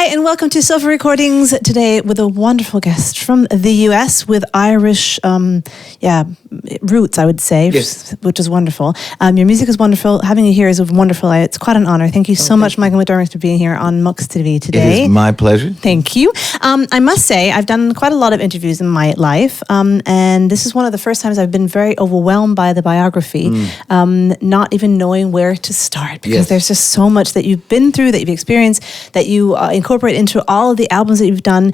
Hi, and welcome to SofaRecordings today with a wonderful guest from the US with Irish, roots, I would say, yes. which is wonderful. Your music is wonderful. Having you here is wonderful. It's quite an honor. Thank you so much, Michael McDermott, for being here on Muxx TV today. It is my pleasure. Thank you. I must say, I've done quite a lot of interviews in my life, and this is one of the first times I've been very overwhelmed by the biography, not even knowing where to start, because there's just so much that you've been through, that you've experienced, that you incorporate into all of the albums that you've done.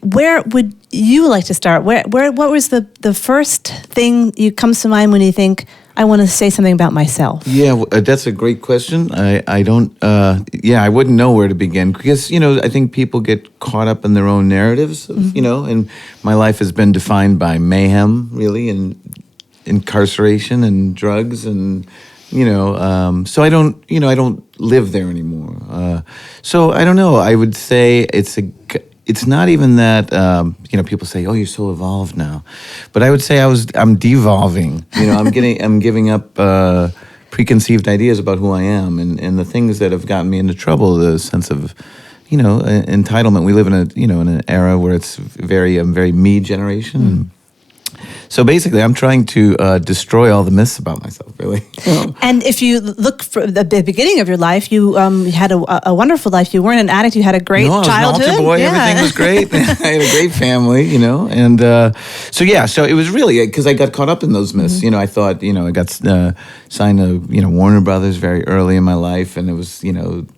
Where would you like to start? What was the first thing you comes to mind when you think, I want to say something about myself? Yeah, that's a great question. I don't, I wouldn't know where to begin because, I think people get caught up in their own narratives, and my life has been defined by mayhem, really, and incarceration and drugs and, so I don't live there anymore. So I don't know. I would say it's not even that, people say, oh, you're so evolved now. But I would say I'm devolving. I'm giving up preconceived ideas about who I am and the things that have gotten me into trouble, the sense of, entitlement. We live in in an era where it's very me generation. So basically, I'm trying to destroy all the myths about myself, really. And if you look for the beginning of your life, you had a wonderful life. You weren't an addict. You had a great childhood. I was an altar boy. Yeah. Everything was great. I had a great family, and so it was really because I got caught up in those myths. I thought, I got signed to Warner Brothers very early in my life, and it was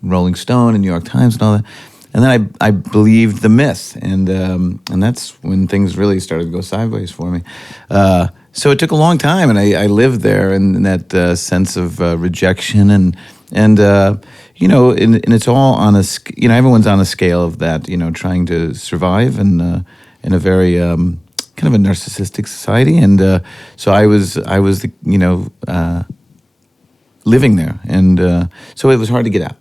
Rolling Stone and New York Times and all that. And then I believed the myth, and that's when things really started to go sideways for me. So it took a long time, and I lived there in that sense of rejection, and it's all on a everyone's on a scale of that, trying to survive in a very kind of a narcissistic society, and so I was living there, and so it was hard to get out.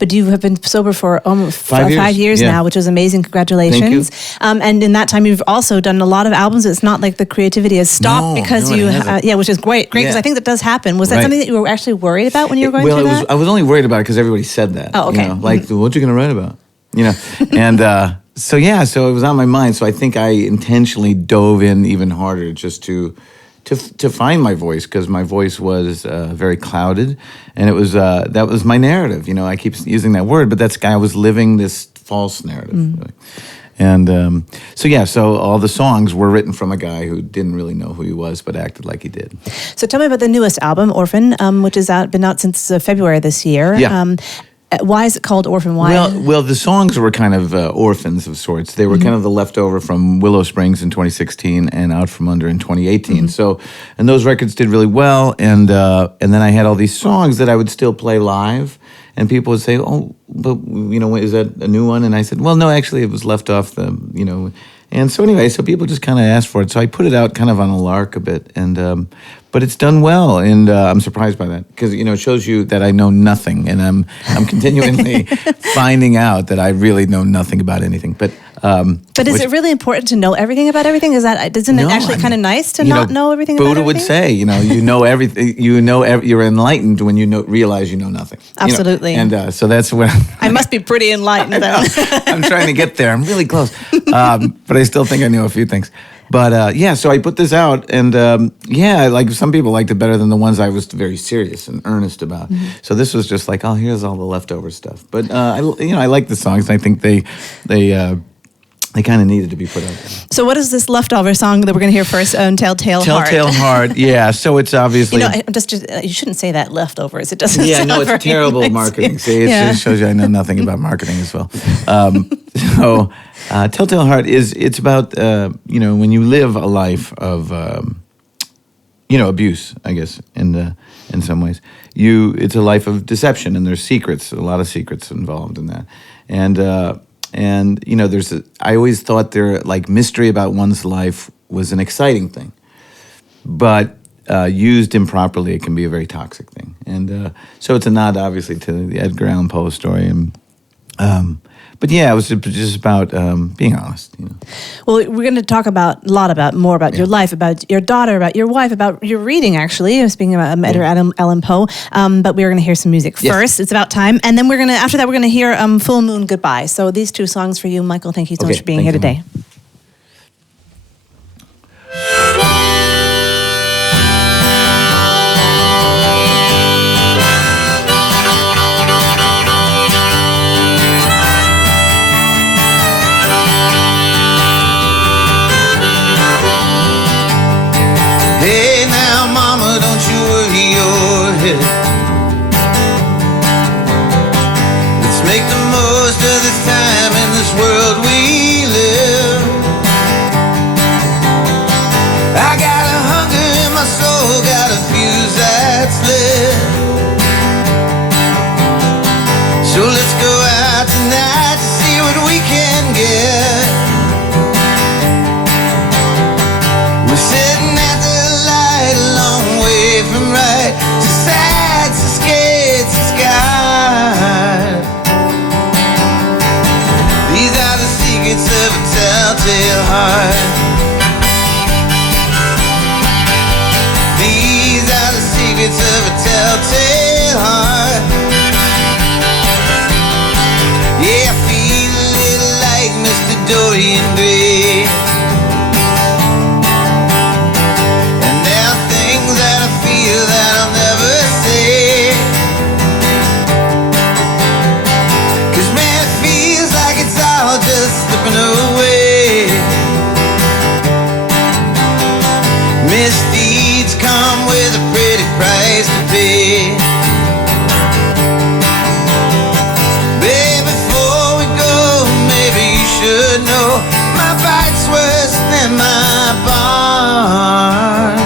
But you have been sober for almost 5 years now, which is amazing. Congratulations. Thank you. And in that time, you've also done a lot of albums. It's not like the creativity has stopped because which is great because I think that does happen. Was that something that you were actually worried about when you were going through that? I was only worried about it because everybody said that. Oh, okay. What you going to write about? And so it was on my mind. So I think I intentionally dove in even harder just to find my voice, because my voice was very clouded, and it was that was my narrative. I keep using that word, but I was living this false narrative. Really. And so all the songs were written from a guy who didn't really know who he was, but acted like he did. So tell me about the newest album, Orphan, which has been out since February this year. Yeah. Why is it called Orphan? Why? Well, the songs were kind of orphans of sorts. They were kind of the leftover from Willow Springs in 2016 and Out From Under in 2018. So, and those records did really well. And then I had all these songs that I would still play live, and people would say, "Oh, but is that a new one?" And I said, "Well, no, actually, it was left off the And so anyway, so people just kind of asked for it. So I put it out kind of on a lark a bit, and but it's done well, and I'm surprised by that because it shows you that I know nothing, and I'm continually finding out that I really know nothing about anything. But is it really important to know everything about everything? Isn't it actually kind of nice to not know everything about everything? Buddha would say, you know everything. You're enlightened when you realize you know nothing. Absolutely. And so that's where I must be pretty enlightened. Then I'm trying to get there. I'm really close, but I still think I know a few things. But so I put this out, and like some people liked it better than the ones I was very serious and earnest about. So this was just like, oh, here's all the leftover stuff. But I like the songs. And I think they kind of needed to be put out there. So what is this leftover song that we're going to hear first? Telltale Heart. Telltale Heart. Yeah. So it's obviously just you shouldn't say that leftovers. It doesn't. Yeah. No, it's terrible nice. Marketing. See, it just shows you I know nothing about marketing as well. So. Telltale Heart it's about when you live a life of abuse, I guess, in some ways. It's a life of deception, and there's secrets, a lot of secrets involved in that. And I always thought mystery about one's life was an exciting thing, but used improperly, it can be a very toxic thing. And so it's a nod, obviously, to the Edgar Allan Poe story. And But yeah, it was just about being honest. You know. Well, we're going to talk more about your life, about your daughter, about your wife, about your reading. Actually, speaking about Edgar Allan Poe. But we're going to hear some music first. It's about time, and then after that we're going to hear "Full Moon Goodbye." So these two songs for you, Michael. Thank you so much for being here today. Hey now, mama, don't you worry your head. Let's make the most of this time in this world we live. I got a hunger in my soul, got a fuse that's lit. So let's go out tonight to see what we can get. We're sitting at the light, a long way from right to sad, to scared, to sky. These are the secrets of a telltale heart. These are the secrets of a telltale heart. Yeah, I feel a little like Mr. Dorian Gray. That I'll never say. 'Cause man, it feels like it's all just slipping away. Misdeeds come with a pretty price to pay. Babe, before we go, maybe you should know my bite's worse than my barn.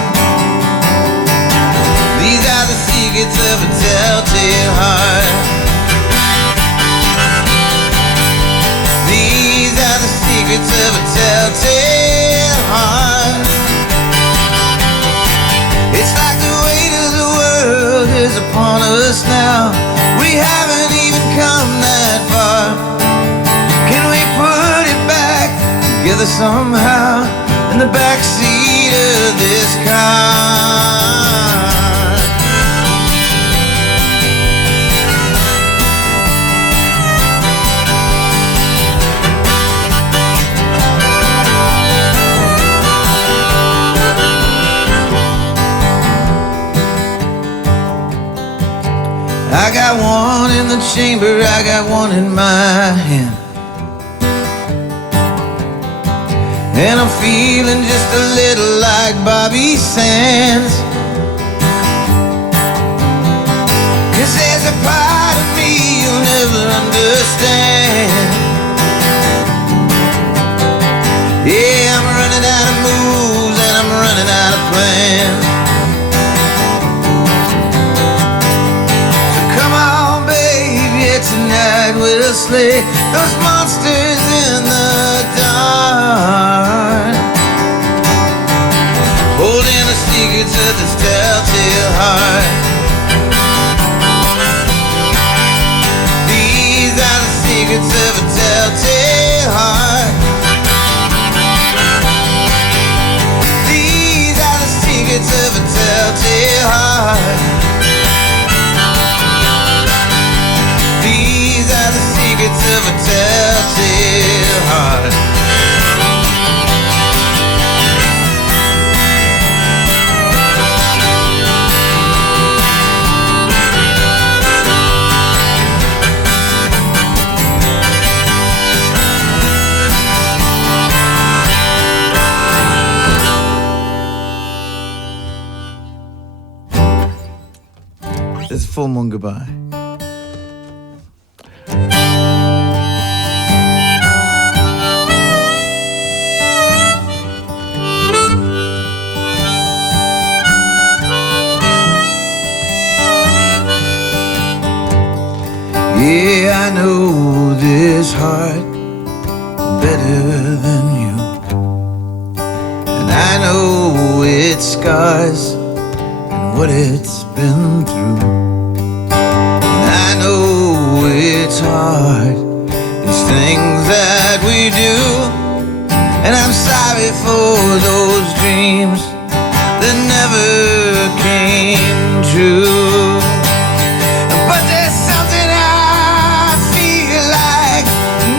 Secrets of a telltale heart. These are the secrets of a telltale heart. It's like the weight of the world is upon us now. We haven't even come that far. Can we put it back together somehow in the backseat of this car? I got one in the chamber, I got one in my hand. And I'm feeling just a little like Bobby Sands. 'Cause there's a part of me you'll never understand. Yeah, I'm running out of moves and I'm running out of plans. Tonight we'll slay those monsters in the dark, holding the secrets of this telltale heart. These are the secrets of a telltale heart. These are the secrets of a telltale heart. These are the secrets of a telltale heart. It's Full Moon Goodbye. Yeah, I know this heart better than you, and I know its scars and what it's been through, and I know its heart is things that we do. And I'm sorry for those dreams that never came true. But there's something I feel like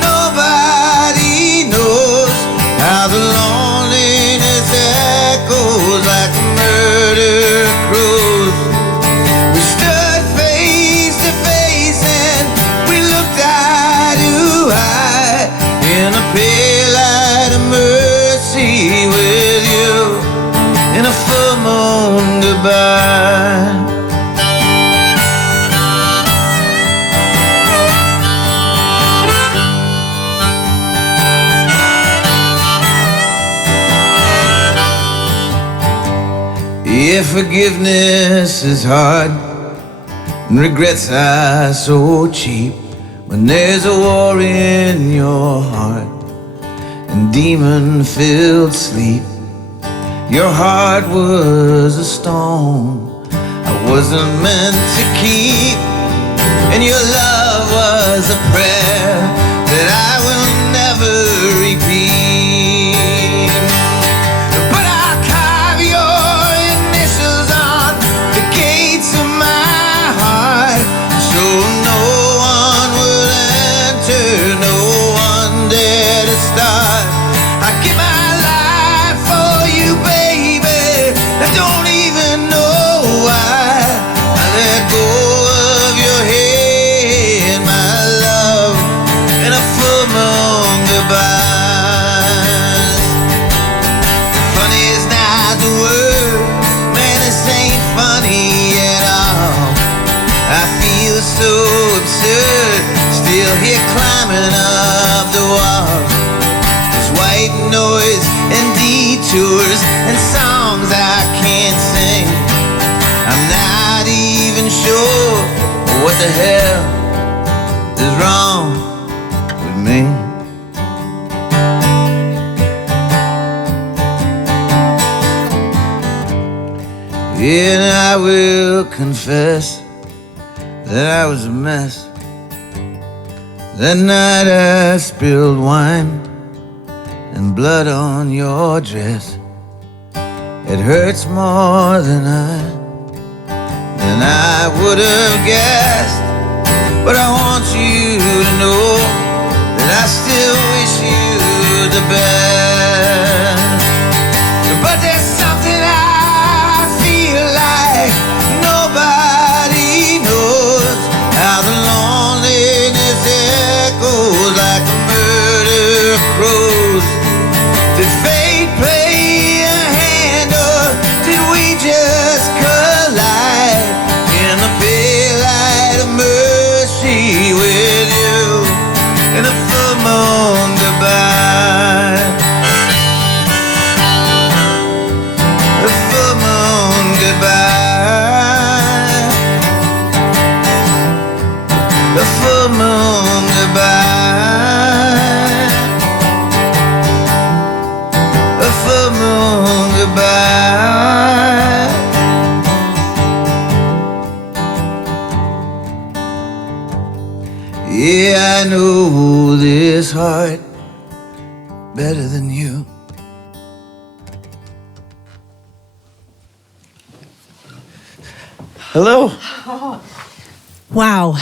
nobody knows, how the loneliness echoes like a murder crows. We stood face to face and we looked eye to eye in a pale light of mercy with you, in a full moon goodbye. If forgiveness is hard and regrets are so cheap, when there's a war in your heart and demon-filled sleep, your heart was a stone I wasn't meant to keep, and your love was a prayer that I will never repeat. But I'll carve your initials on the gates of my heart, so no one will enter, no one dare to start. I give my life for you, baby. I don't even know why. I let go of your hand, my love, in a full moon goodbye. Funny is not the word, man, this ain't funny at all. I feel so absurd, still here climbing up the wall. There's white noise and detours and songs I can't sing. I'm not even sure what the hell is wrong with me. Yeah, and I will confess that I was a mess. That night I spilled wine and blood on your dress. It hurts more than I would have guessed. But I want you to know that I still wish you the best. But there's something I feel like nobody knows, how the loneliness echoes like a murder crows. Did fate play a hand, or did we just collide in the pale light of mercy with you, in a full moon goodbye? A full moon goodbye. A full moon goodbye. A full moon goodbye. Yeah, I know this heart better than you. Hello. Wow,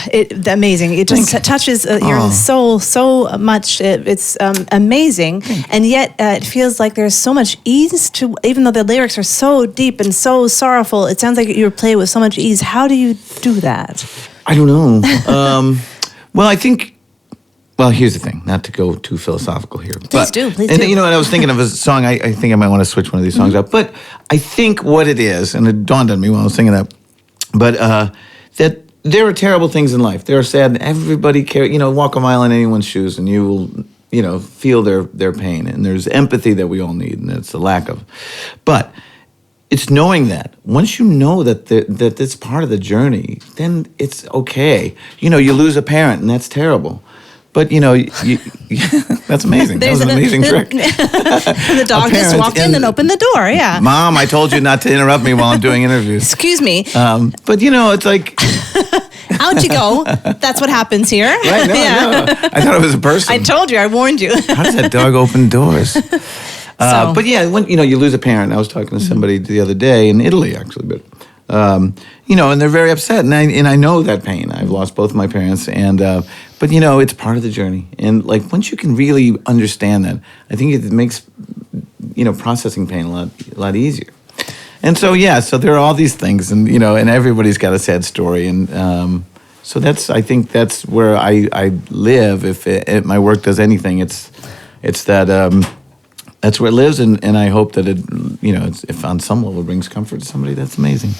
amazing. It just touches your soul so much. It's amazing. And yet it feels like there's so much ease to, even though the lyrics are so deep and so sorrowful, it sounds like you play with so much ease. How do you do that? I don't know. Well, I think, here's the thing, not to go too philosophical here. Please do. And you know, and I was thinking of a song, I think I might want to switch one of these songs up. But I think what it is, and it dawned on me when I was singing that, but that there are terrible things in life. There are sad, and everybody walk a mile in anyone's shoes and you will, feel their pain. And there's empathy that we all need, and it's a lack of. But it's knowing that. Once you know that that it's part of the journey, then it's okay. You lose a parent, and that's terrible. But, that's amazing. That was an amazing trick. The dog just walked in and opened the door, yeah. Mom, I told you not to interrupt me while I'm doing interviews. Excuse me. But, it's like... Out you go. That's what happens here. Right? No, no. I thought it was a person. I told you. I warned you. How does that dog open doors? But yeah, when you lose a parent. I was talking to somebody the other day in Italy, actually, but and they're very upset, and I know that pain. I've lost both of my parents, and but it's part of the journey. And like once you can really understand that, I think it makes processing pain a lot easier. And so so there are all these things, and and everybody's got a sad story, and so I think that's where I live. If my work does anything, it's that. That's where it lives, and I hope that it, if on some level brings comfort to somebody, that's amazing.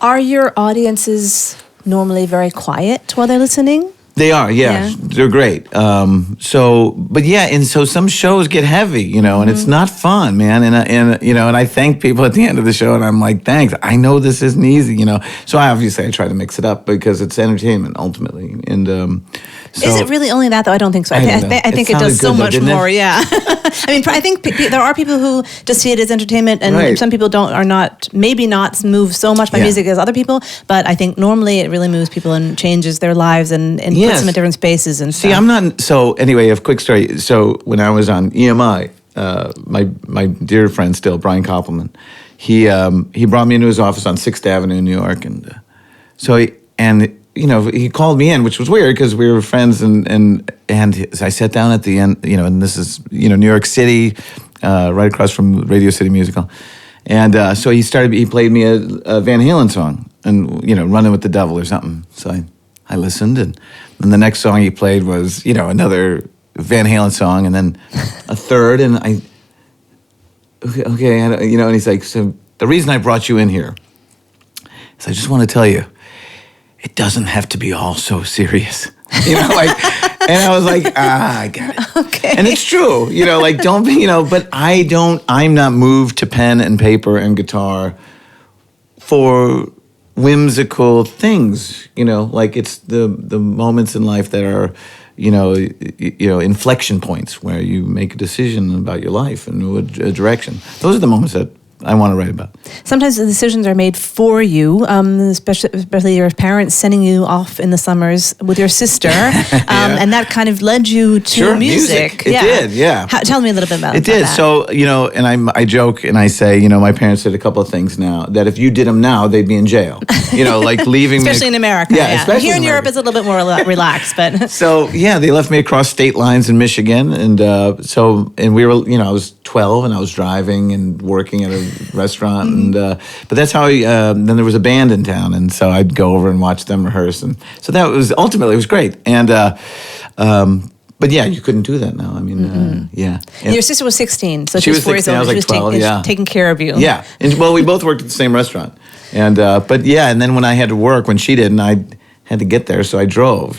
Are your audiences normally very quiet while they're listening? They are, yeah. They're great. And so some shows get heavy, and it's not fun, man. And I thank people at the end of the show, and I'm like, thanks. I know this isn't easy, So I try to mix it up because it's entertainment ultimately, and. So, is it really only that, though? I don't think so. I think it does so much more. Yeah. I mean, I think there are people who just see it as entertainment, and some people are not moved so much by music as other people. But I think normally it really moves people and changes their lives and puts them in different spaces and stuff. See, I'm not. So anyway, a quick story. So when I was on EMI, my dear friend still, Brian Koppelman, he brought me into his office on 6th Avenue in New York, and he called me in, which was weird because we were friends, and I sat down at the end, and this is, New York City, right across from Radio City Musical. And so he played me a Van Halen song, and, Running with the Devil or something. So I listened, and then the next song he played was, another Van Halen song, and then a third, and and he's like, so the reason I brought you in here is I just want to tell you, it doesn't have to be all so serious, and I was like, I got it. Okay. And it's true, don't be, but I'm not moved to pen and paper and guitar for whimsical things, it's the moments in life that are, inflection points where you make a decision about your life and a direction. Those are the moments that I want to write about. Sometimes the decisions are made for you, especially your parents sending you off in the summers with your sister, and that kind of led you to music. It did, yeah. Tell me a little bit about it. It did. That. So, and I joke and I say, my parents did a couple of things now that if you did them now, they'd be in jail. Like leaving especially in America. Yeah, especially here in Europe, it's a little bit more relaxed, but so they left me across state lines in Michigan, and we were, I was 12 and I was driving and working at a restaurant, and but that's how then there was a band in town, and so I'd go over and watch them rehearse, and so that was ultimately it was great, and but you couldn't do that now. I mean, and your sister was 16, so she was 4 years 16, old. I was like 12, taking care of you. Yeah, and we both worked at the same restaurant, and and then when I had to work when she didn't, I had to get there, so I drove.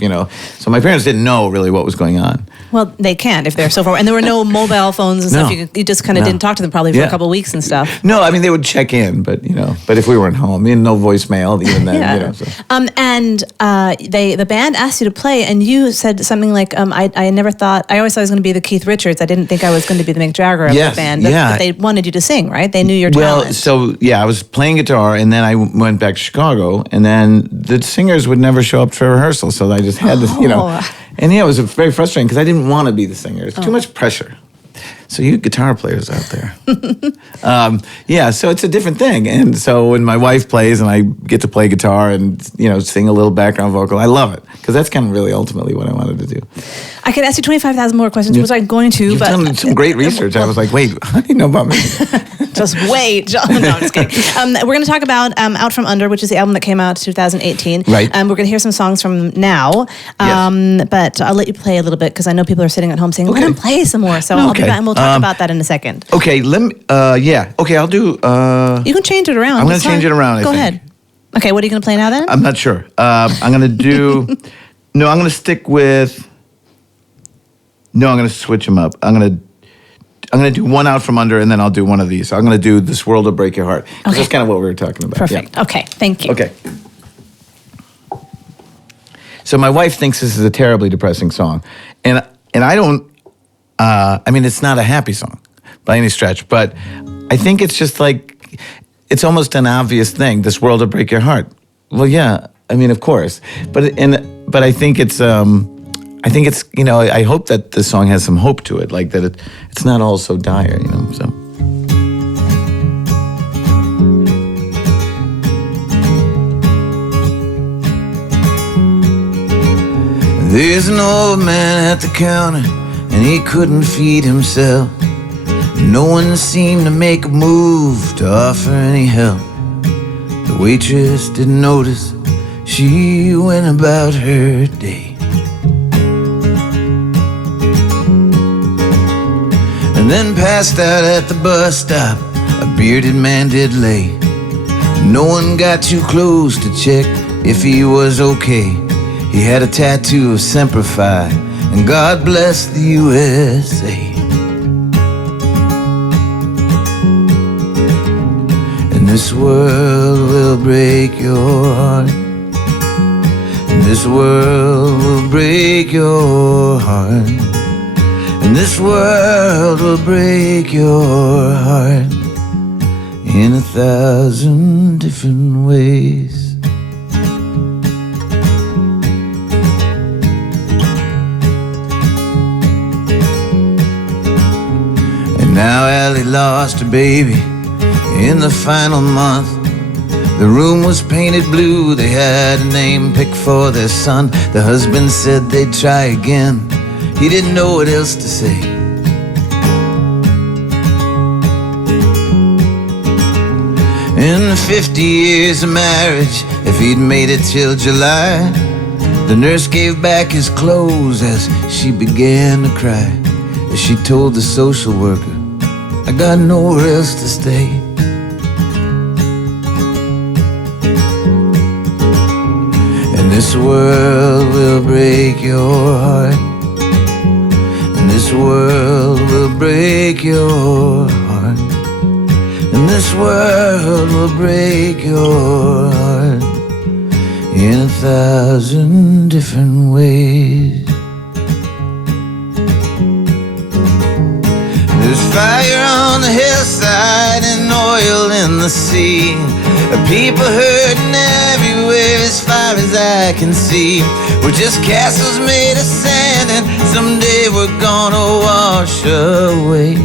So my parents didn't know really what was going on. Well, they can't if they're so far. And there were no mobile phones and stuff. You just kind of didn't talk to them probably for a couple of weeks and stuff. No, I mean, they would check in, but if we weren't home, no voicemail even then. So. And the band asked you to play, and you said something like, I never thought, I always thought I was going to be the Keith Richards. I didn't think I was going to be the Mick Jagger of the band. But they wanted you to sing, right? They knew your talent. Well, so, I was playing guitar, and then I went back to Chicago, and then the singers would never show up for rehearsal, so I just had to, And it was very frustrating because I didn't want to be the singer. It's too much pressure. So you guitar players out there. So it's a different thing. And so when my wife plays and I get to play guitar and, sing a little background vocal, I love it because that's kind of really ultimately what I wanted to do. I could ask you 25,000 more questions, which I'm going to. You've done some great research. I was like, wait, how do you know about me? Just wait. No, I'm just kidding. We're going to talk about Out From Under, which is the album that came out in 2018. Right. We're going to hear some songs from now. But I'll let you play a little bit because I know people are sitting at home saying, we're going to play some more. So I'll be back and we'll talk about that in a second. Okay, let me, Okay, I'll do... you can change it around. I'm going to change it around, Go ahead. Okay, what are you going to play now then? I'm not sure. I'm going to do... No, I'm going to stick with... No, I'm going to switch them up. I'm going to do one Out From Under, and then I'll do one of these. So I'm going to do This World Will Break Your Heart. Okay. That's kind of what we were talking about. Perfect. Yeah. Okay, thank you. Okay. So my wife thinks this is a terribly depressing song. And I don't... it's not a happy song by any stretch, but I think it's just like... It's almost an obvious thing. This world will break your heart. Well, yeah. I mean, of course, but I think it's you know, I hope that the song has some hope to it, like that it's not all so dire, you know. So. There's an old man at the counter, and he couldn't feed himself. No one seemed to make a move to offer any help. The waitress didn't notice, she went about her day. And then passed out at the bus stop, a bearded man did lay. No one got too close to check if he was okay. He had a tattoo of Semper Fi, and God bless the USA. And this world will break your heart. And this world will break your heart. And this world will break your heart in 1,000 different ways. Now Allie lost her baby in the final month. The room was painted blue, they had a name picked for their son. The husband said they'd try again, he didn't know what else to say. In 50 years of marriage, if he'd made it till July, the nurse gave back his clothes as she began to cry. As she told the social worker, I got nowhere else to stay. And this world will break your heart. And this world will break your heart. And this world will break your heart in 1,000 different ways. There's fire on the hillside and oil in the sea. People hurting everywhere as far as I can see. We're just castles made of sand, and someday we're gonna wash away.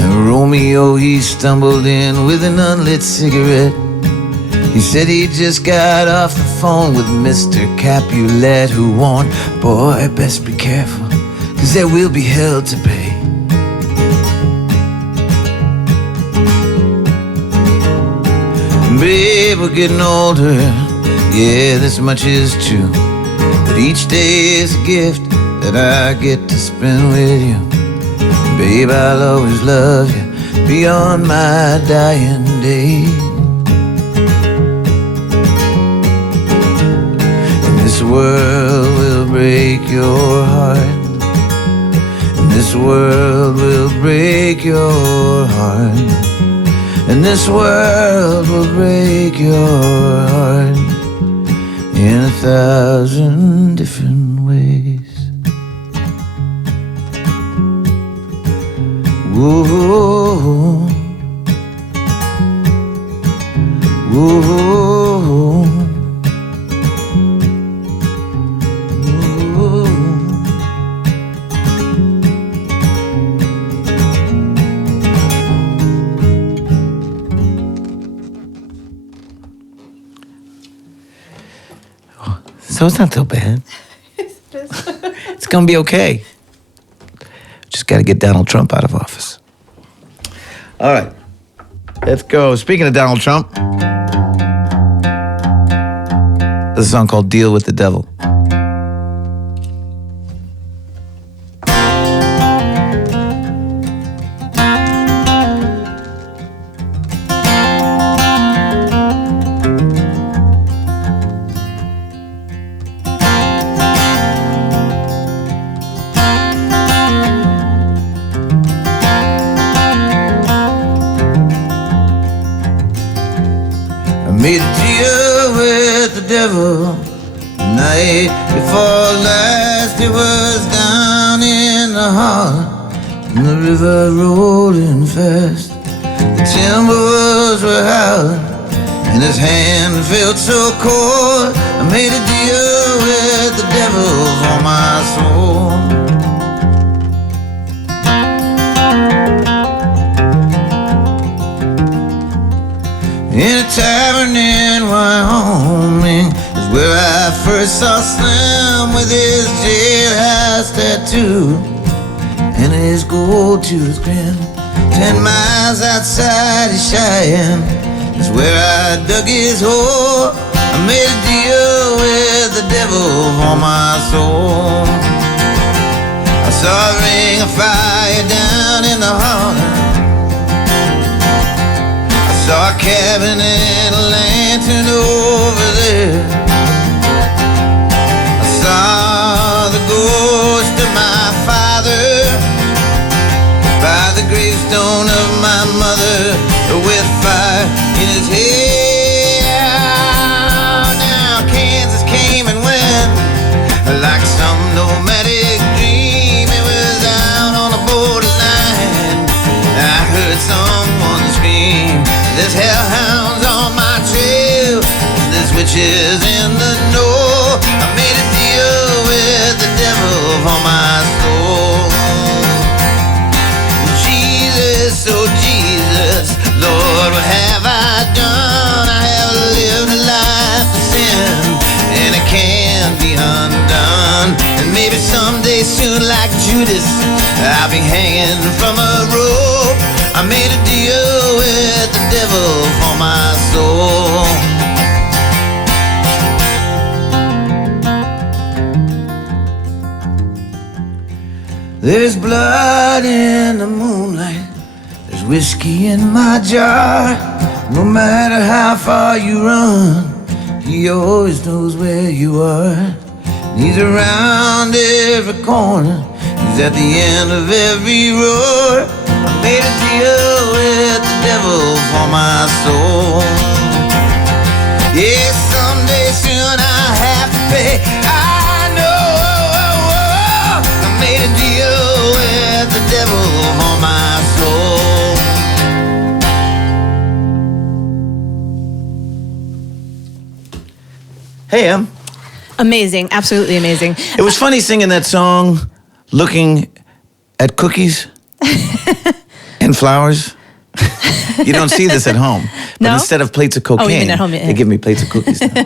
And Romeo, he stumbled in with an unlit cigarette. He said he just got off the phone with Mr. Capulet, who warned, boy, best be careful, 'cause there will be hell to pay. Babe, we're getting older, yeah, this much is true. But each day is a gift that I get to spend with you. Babe, I'll always love you beyond my dying day. This world will break your heart. And this world will break your heart. And this world will break your heart in 1,000 different ways. Whoa, whoa. So it's not so bad. It's gonna be okay. Just gotta get Donald Trump out of office. All right, let's go. Speaking of Donald Trump, there's a song called Deal with the Devil. Made a deal with the devil the night before last. It was down in the heart, and the river rolling fast. The timberwolves were howling, and his hand felt so cold. I made a deal with the devil for my soul. In a tavern in Wyoming is where I first saw Slim with his jailhouse tattoo and his gold tooth grin. 10 miles outside of Cheyenne is where I dug his hole. I made a deal with the devil for my soul. I saw a ring of fire down in the heart. Saw a cabin and a lantern over there. I saw the ghost of my father by the gravestone of my mother with fire in his hair. Now Kansas came and went like some nomadic dream. It was out on the borderline. I heard someone scream. There's hellhounds on my trail, there's witches in the know. I made a deal with the devil for my soul. Jesus, oh Jesus, Lord, what have I done? I have lived a life of sin, and it can't be undone. And maybe someday soon, like Judas, I'll be hanging from a rope. I made a deal with the devil for my soul. There's blood in the moonlight, there's whiskey in my jar. No matter how far you run, he always knows where you are. He's around every corner, he's at the end of every road. I made a deal with the devil for my soul. Yeah, someday soon I'll have to pay. I know. I made a deal with the devil for my soul. Hey, Em. Amazing, absolutely amazing. It was funny singing that song, looking at cookies and flowers. You don't see this at home. But No? instead of plates of cocaine, you mean at home, yeah. they give me plates of cookies now.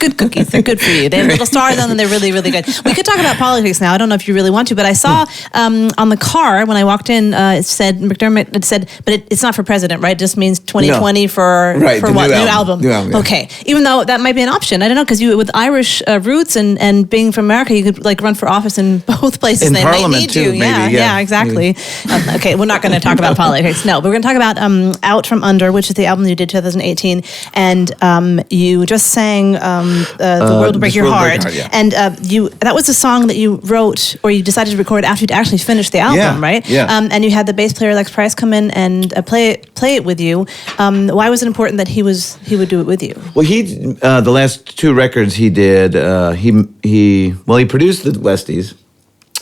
Good cookies. They're good for you. They have little stars on them. They're really, really good. We could talk about politics now. I don't know if you really want to, but I saw on the car when I walked in, it said, McDermott, it said, but it's not for president, right? It just means 2020 for the what? new New album. album. New album, yeah. Okay. Even though that might be an option. I don't know, because you, with Irish roots and being from America, you could like run for office in both places. In They Parliament might need too, you. maybe, Yeah, exactly. Okay, we're not going to talk about politics. No, but we're going to talk about Out From Under, which is the album you did 2018, and you just sang The World Will Break Your Heart. Yeah. And that was a song that you wrote, or you decided to record after you'd actually finished the album, Yeah, right? yeah. And you had the bass player Lex Price come in and play it with you. Why was it important that he would do it with you? Well, he the last two records he did, he produced the Westies,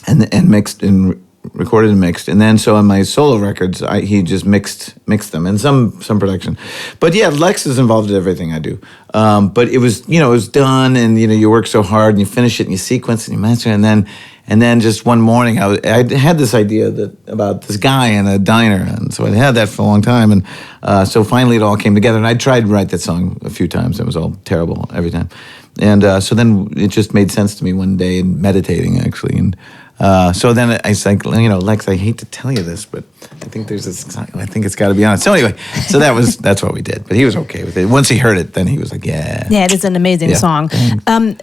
and mixed and recorded and mixed, and then so on my solo records, he just mixed them and some production. But yeah, Lex is involved in everything I do. But it was it was done, and you work so hard and you finish it and you sequence and you master, and then just one morning I had this idea about this guy in a diner, and so I had that for a long time, and so finally it all came together. And I tried to write that song a few times. It was all terrible every time, and so then it just made sense to me one day in meditating actually, and. So then I was like, Lex, I hate to tell you this, but I think there's this. I think it's got to be on it. So anyway, that's what we did. But he was okay with it. Once he heard it, then he was like, yeah. Yeah, it is an amazing song.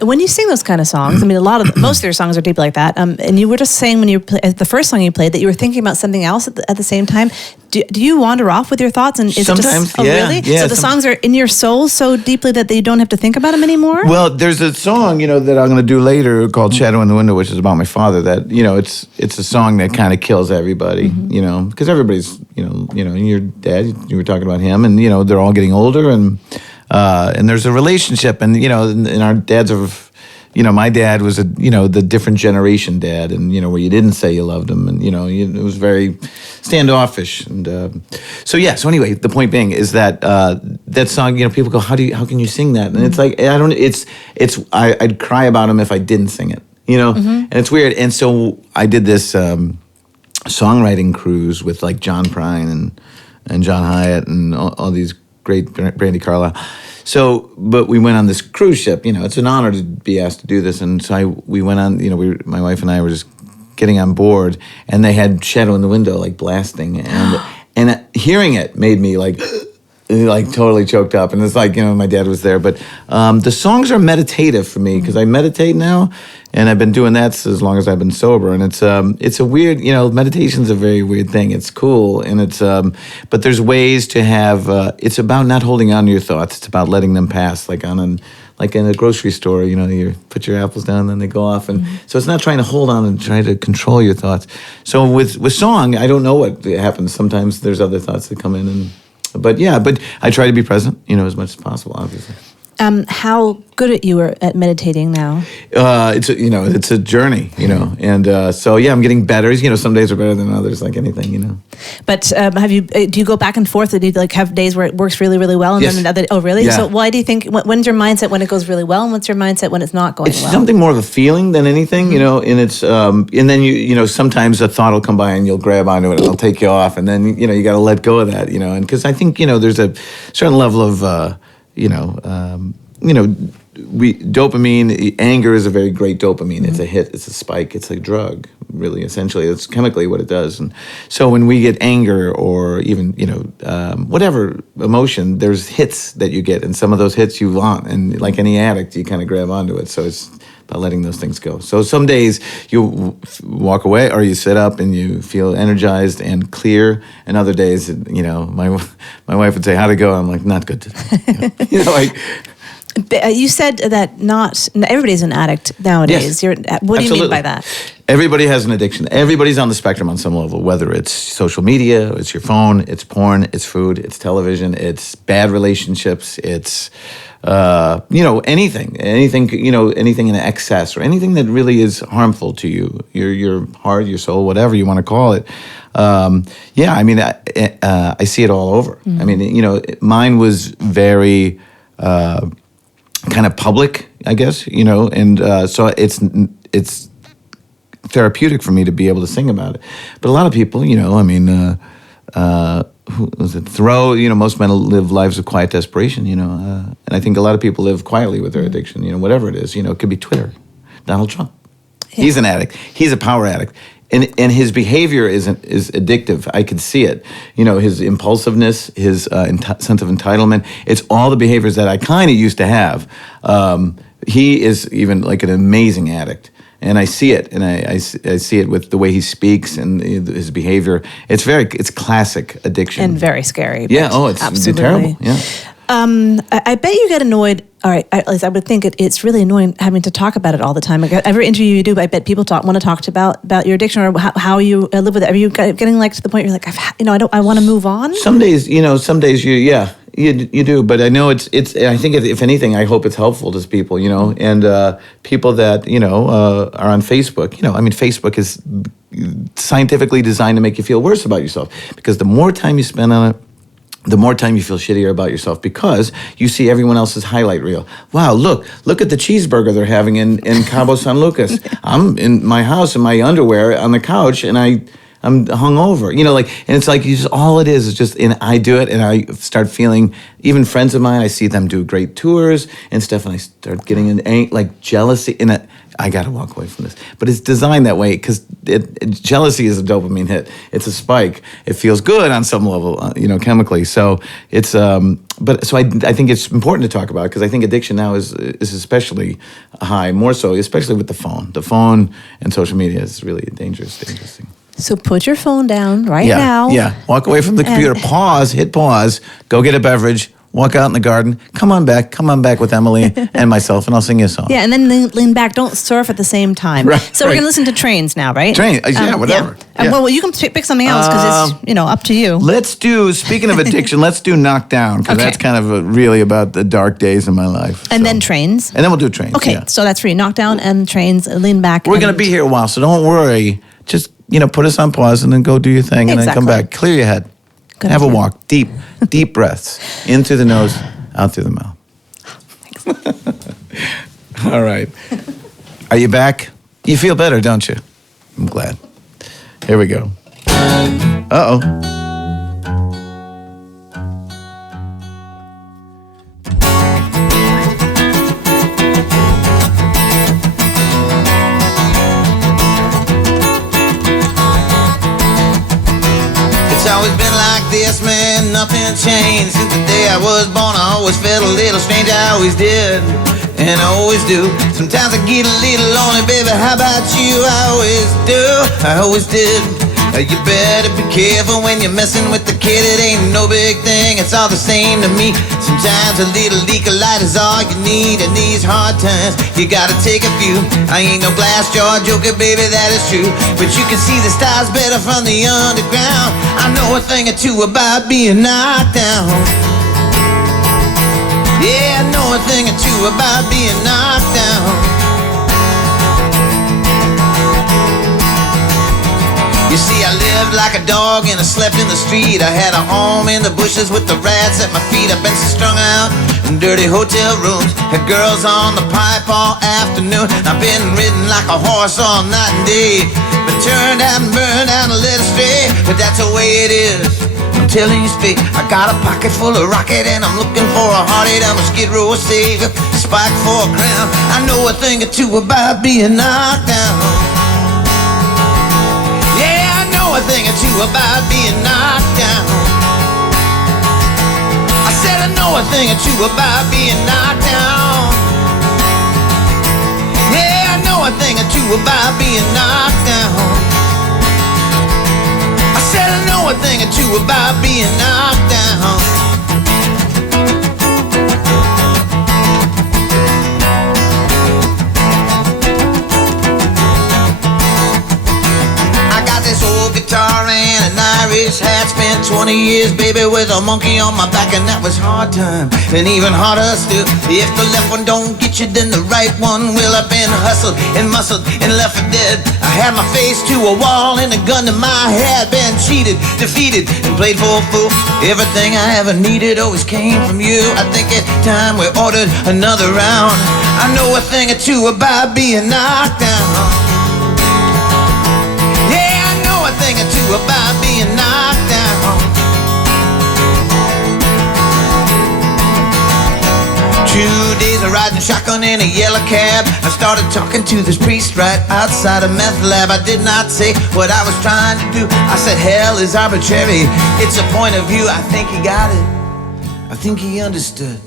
When you sing those kind of songs, I mean, most of your songs are deep like that. And you were just saying when you the first song you played that you were thinking about something else at the same time. Do you wander off with your thoughts? And is sometimes, it just, really? Yeah, so the songs are in your soul so deeply that you don't have to think about them anymore? Well, there's a song, that I'm going to do later called Shadow in the Window, which is about my father, that, it's a song that kind of kills everybody, because everybody's, and your dad, you were talking about him, and, they're all getting older, and there's a relationship, and, and our dads have my dad was the different generation dad, and where you didn't say you loved him, and it was very standoffish, and so anyway, the point being is that that song, people go, how can you sing that? And it's like, I'd cry about him if I didn't sing it, and it's weird. And so I did this songwriting cruise with like John Prine and John Hyatt and all these great, Brandy Carlisle. So, but we went on this cruise ship. It's an honor to be asked to do this. And so we went on. My wife and I were just getting on board, and they had Shadow in the Window like blasting, and hearing it made me like totally choked up. And it's like my dad was there. But the songs are meditative for me because I meditate now, and I've been doing that as long as I've been sober. And it's a weird, meditation's a very weird thing. It's cool, and it's but there's ways to have. It's about not holding on to your thoughts. It's about letting them pass, like in a grocery store. You put your apples down, then they go off, and so it's not trying to hold on and try to control your thoughts. So with song, I don't know what happens. Sometimes there's other thoughts that come in, but I try to be present, as much as possible, obviously. How good at you are at meditating now? It's a journey, and so I'm getting better. Some days are better than others, like anything, But do you go back and forth? Do you have days where it works really, really well, and yes. then another? Oh, really? Yeah. So why do you think? When's your mindset when it goes really well, and what's your mindset when it's not going well? It's well? something more of a feeling than anything, and it's and then sometimes a thought will come by and you'll grab onto it and it'll take you off, and then you got to let go of that, and because I think there's a certain level of dopamine, anger is a very great dopamine. It's a hit, it's a spike, it's a drug, really, essentially. It's chemically what it does. And so when we get anger or even, whatever emotion, there's hits that you get, and some of those hits you want. And like any addict, you kind of grab onto it. So it's about letting those things go. So some days you walk away or you sit up and you feel energized and clear. And other days, my wife would say, how'd it go? I'm like, not good today. You said that not everybody's an addict nowadays. Yes. What do you mean Absolutely. by that? Everybody has an addiction. Everybody's on the spectrum on some level, whether it's social media, it's your phone, it's porn, it's food, it's television, it's bad relationships, it's anything, anything in excess or anything that really is harmful to you, your heart, your soul, whatever you want to call it. I see it all over. I mean, mine was very kind of public, I guess, and so it's therapeutic for me to be able to sing about it. But a lot of people, who was it? Thoreau, most men live lives of quiet desperation, and I think a lot of people live quietly with their addiction, whatever it is, it could be Twitter. Donald Trump. Yeah. He's an addict. He's a power addict. And his behavior is addictive. I could see it. His impulsiveness, his sense of entitlement. It's all the behaviors that I kind of used to have. He is even like an amazing addict. And I see it. And I see it with the way he speaks and his behavior. It's classic addiction. And very scary. Yeah, it's absolutely terrible. Yeah. I bet you get annoyed. All right, at least I would think it's really annoying having to talk about it all the time. Like every interview you do, I bet people want to talk about your addiction or how you live with it. Are you getting to the point where you're like, I want to move on? Some days you do. But I know it's. I think if anything, I hope it's helpful to people, and people that are on Facebook. Facebook is scientifically designed to make you feel worse about yourself because the more time you spend on it, the more time you feel shittier about yourself because you see everyone else's highlight reel. Wow, look at the cheeseburger they're having in Cabo San Lucas. I'm in my house in my underwear on the couch and I'm hungover. And it's like all it is just, and I do it and I start feeling, even friends of mine, I see them do great tours and stuff and I start getting jealousy and I got to walk away from this. But it's designed that way because jealousy is a dopamine hit. It's a spike. It feels good on some level, chemically. So it's, I think it's important to talk about it because I think addiction now is especially high, more so, especially with the phone. The phone and social media is really a dangerous thing. So put your phone down now. Yeah, walk away from the computer, hit pause, go get a beverage, walk out in the garden. Come on back with Emily and myself, and I'll sing you a song. Yeah, and then lean back. Don't surf at the same time. Right, so we're going to listen to Trains now, right? Train, yeah, whatever. Yeah. Well, you can pick something else because it's, up to you. Let's do, speaking of addiction, let's do Knock Down, because that's kind of really about the dark days in my life. And then Trains. And then we'll do Trains. Okay, so that's for you. Knock Down and Trains, lean back. We're going to be here a while, so don't worry. Just, put us on pause and then go do your thing and then come back. Clear your head. Good Have idea. a walk. Deep breaths. In through the nose, out through the mouth. All right. Are you back? You feel better, don't you? I'm glad. Here we go. Uh-oh. It's always been like this, man, nothing changed. Since the day I was born, I always felt a little strange. I always did, and I always do. Sometimes I get a little lonely, baby, how about you? I always do, I always did. You better be careful when you're messing with the kid. It ain't no big thing, it's all the same to me. Sometimes a little leak of light is all you need. In these hard times, you gotta take a few. I ain't no glass jaw joker, baby, that is true. But you can see the stars better from the underground. I know a thing or two about being knocked down. Yeah, I know a thing or two about being knocked down. You see, I lived like a dog and I slept in the street. I had a home in the bushes with the rats at my feet. I've been so strung out in dirty hotel rooms, had girls on the pipe all afternoon. I've been ridden like a horse all night and day, been turned out and burned out and led astray. But that's the way it is, I'm telling you straight. I got a pocket full of rocket and I'm looking for a heartache. I'm a Skid Row savior, spike for a crown. I know a thing or two about being knocked down. A thing or two about being knocked down. I said I know a thing or two about being knocked down. Yeah, I know a thing or two about being knocked down. I said I know a thing or two about being knocked down. This old guitar and an Irish hat. Spent 20 years, baby, with a monkey on my back, and that was hard time, and even harder still. If the left one don't get you, then the right one will. I've been hustled and muscled and left for dead. I had my face to a wall and a gun to my head. Been cheated, defeated, and played for a fool. Everything I ever needed always came from you. I think it's time we ordered another round. I know a thing or two about being knocked down. Thing or two about being knocked down. 2 days of riding shotgun in a yellow cab. I started talking to this priest right outside a meth lab. I did not say what I was trying to do. I said hell is arbitrary, it's a point of view. I think he got it, I think he understood.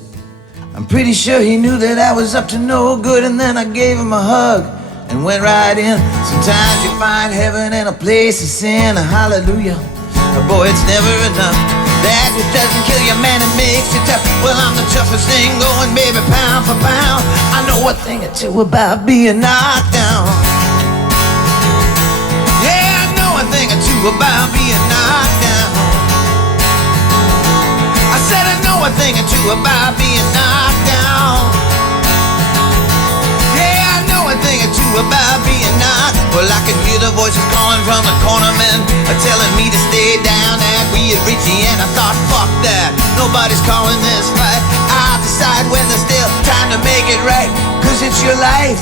I'm pretty sure he knew that I was up to no good. And then I gave him a hug and went right in. Sometimes you find heaven in a place of sin. Hallelujah, boy, it's never enough. That which doesn't kill you, man, it makes you tough. Well, I'm the toughest thing going, baby, pound for pound. I know a thing or two about being knocked down. Yeah, I know a thing or two about being knocked down. I said I know a thing or two about being knocked down. Thing or two about being knocked. Well, I could hear the voices calling from the corner, men, telling me to stay down, and we had reached the end. I thought, fuck that, nobody's calling this fight. I'll decide when there's still time to make it right, cause it's your life,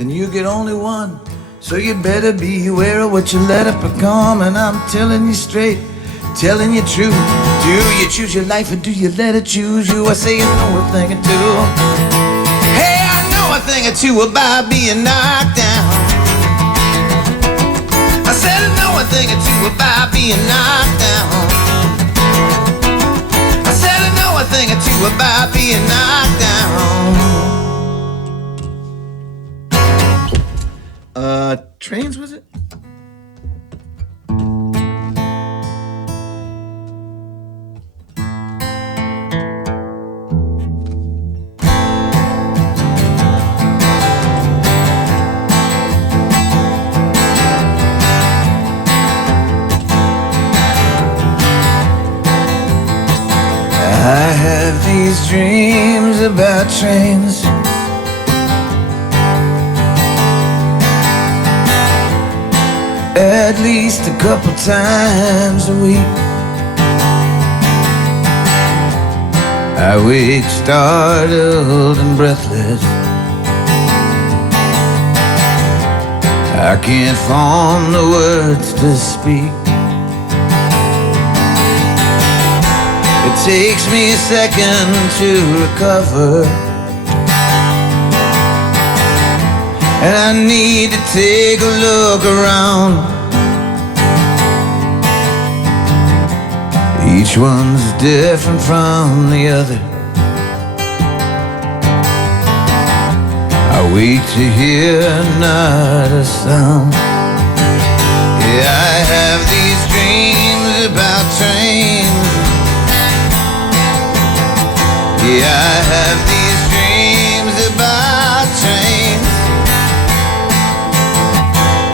and you get only one. So you better be aware of what you let it become. And I'm telling you straight, telling you true. Do you choose your life or do you let it choose you? I say you know a thing or two. A thing or two about being knocked down. I said I know a thing or two about being knocked down. I said I know a thing or two about being knocked down. Trains, was it? these dreams about trains. At least a couple times a week I wake startled and breathless. I can't form the words to speak. It takes me a second to recover, and I need to take a look around. Each one's different from the other. I wait to hear not a sound. Yeah, I have these dreams about trains. Yeah, I have these dreams about trains.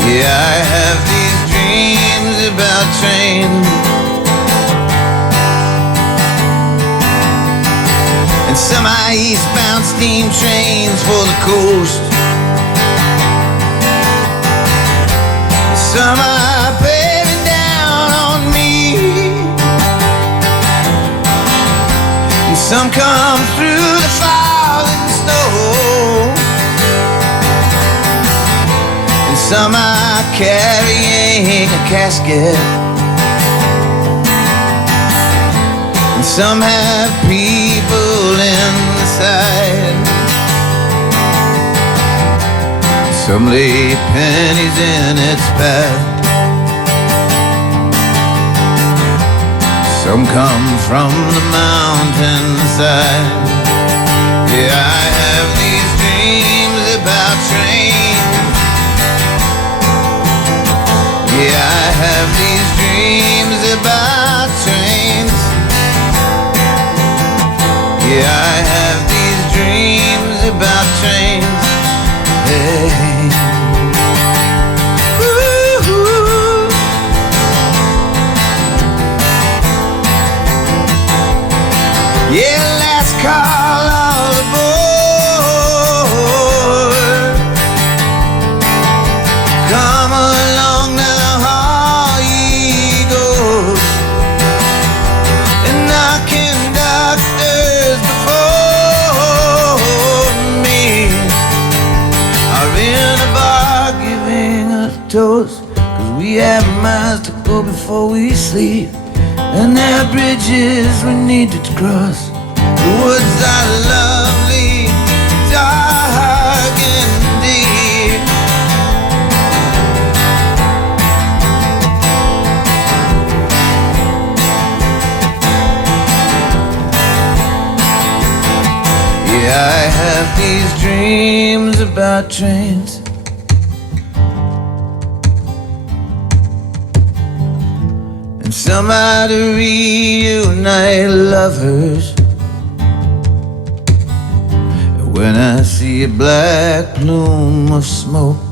Yeah, I have these dreams about trains. And some are eastbound steam trains for the coast. Some are bearing down on me, and some come through the falling snow, and some are carrying a casket, and some have people inside. Some lay pennies in its path. Some come from the mountainside. Yeah, I have these dreams about trains. Yeah, I have these dreams about trains. Yeah, I have these dreams about trains. Hey. Ooh. Yeah, last call all aboard. Come along now, all ye goes, and knocking doctors before me are in a bar giving us toast, 'cause we have miles to go before we sleep, and there are bridges we need to cross. The woods are lovely, dark and deep. Yeah, I have these dreams about trains. And some are to reunite lovers. And when I see a black plume of smoke,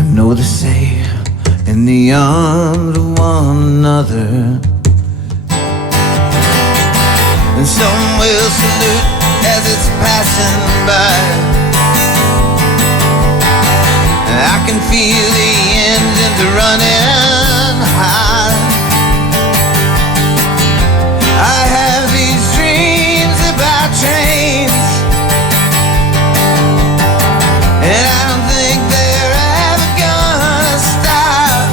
I know to say in the arms of one another. And some will salute as it's passing by. And I can feel the engines running high. I have these dreams about trains, and I don't think they're ever gonna stop.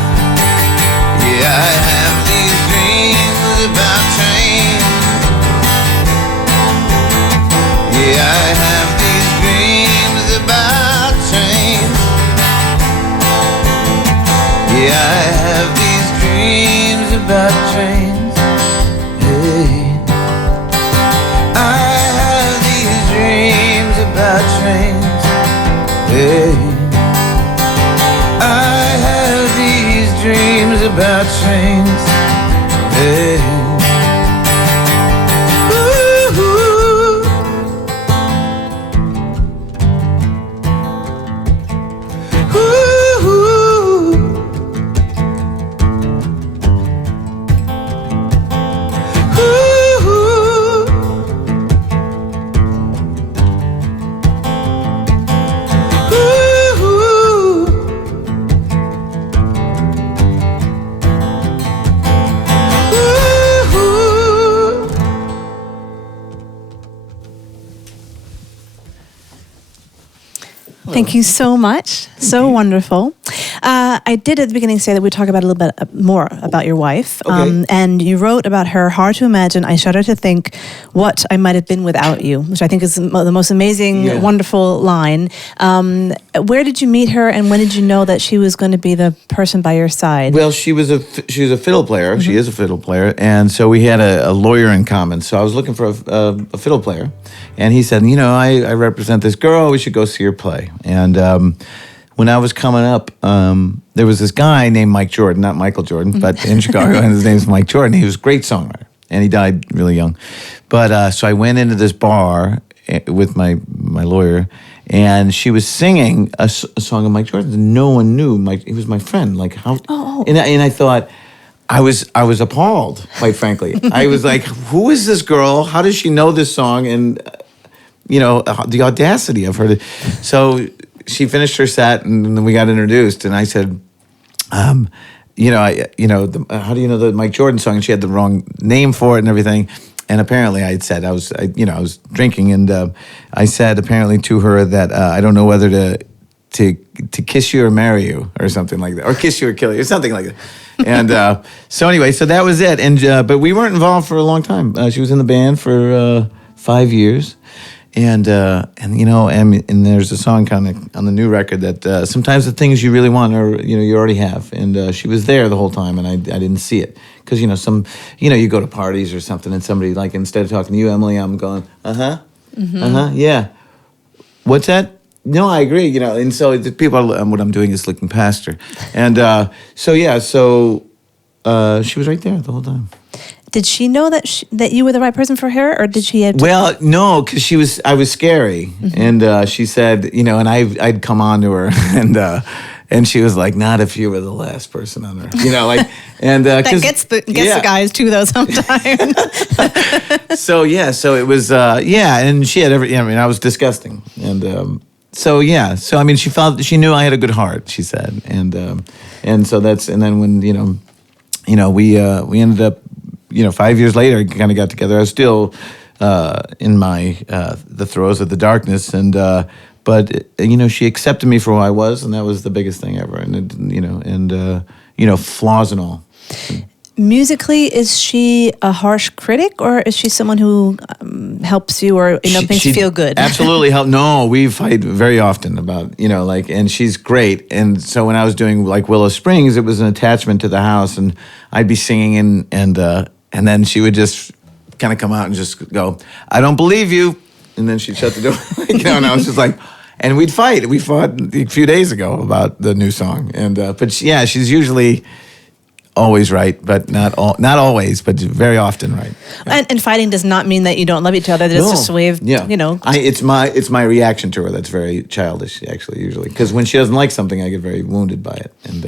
Yeah, I have these dreams about trains. Yeah, I have these dreams about trains. Yeah, I have these dreams about trains. Hey, I have these dreams about trains. Hey, I have these dreams about trains. Hey. Ooh. Thank you so much. So wonderful. I did at the beginning say that we'd talk about a little bit more about your wife. Okay. And you wrote about her, hard to imagine, I shudder to think what I might have been without you, which I think is the most amazing, wonderful line. Where did you meet her, and when did you know that she was going to be the person by your side? Well, she was a fiddle player. Mm-hmm. She is a fiddle player, and so we had a lawyer in common. So I was looking for a fiddle player, and he said, I represent this girl. We should go see her play. And when I was coming up, there was this guy named Mike Jordan, not Michael Jordan, but in Chicago, and his name's Mike Jordan. He was a great songwriter, and he died really young. But so I went into this bar with my lawyer, and she was singing a song of Mike Jordan's, and no one knew. He was my friend. Like how? Oh. And I thought, I was appalled, quite frankly. I was like, who is this girl? How does she know this song? And the audacity of her. So she finished her set, and then we got introduced, and I said, how do you know the Mike Jordan song? And she had the wrong name for it and everything. And apparently I had said, I was drinking, and I said apparently to her that I don't know whether to kiss you or marry you or something like that, or kiss you or kill you or something like that. And so anyway, so that was it. And but we weren't involved for a long time. She was in the band for 5 years. And there's a song kind of on the new record that sometimes the things you really want are, you already have. And she was there the whole time, and I didn't see it. Because, you go to parties or something, and somebody, like, instead of talking to you, Emily, I'm going, yeah. What's that? No, I agree, And so the people, what I'm doing is looking past her. And so she was right there the whole time. Did she know that you were the right person for her, or did she have to... Well, no, because I was scary. Mm-hmm. And she said, and I'd come on to her, and she was like, not if you were the last person on her. And that gets the guys too, though, sometimes. So it was, and she had I was disgusting. And so she knew I had a good heart, she said. And so and then when, we ended up, 5 years later, I kind of got together. I was still in the throes of the darkness, but she accepted me for who I was, and that was the biggest thing ever. And flaws and all. Musically, is she a harsh critic, or is she someone who helps you, or makes you feel good? Absolutely help. No, we fight very often about and she's great. And so when I was doing like Willow Springs, it was an attachment to the house, and I'd be singing and then she would just kind of come out and just go, I don't believe you. And then she'd shut the door. And I was just like, and we'd fight. We fought a few days ago about the new song. And but she's usually always right, but not always, but very often right. Yeah. And fighting does not mean that you don't love each other. That's just a way of, It's my reaction to her that's very childish, actually, usually. Because when she doesn't like something, I get very wounded by it. And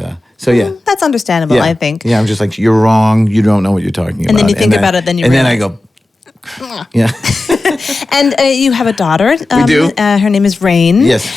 that's understandable, I think. Yeah, I'm just like, you're wrong. You don't know what you're talking about. And then you think about it, then you realize. And then I go, yeah. And you have a daughter. We do. Her name is Rain. Yes.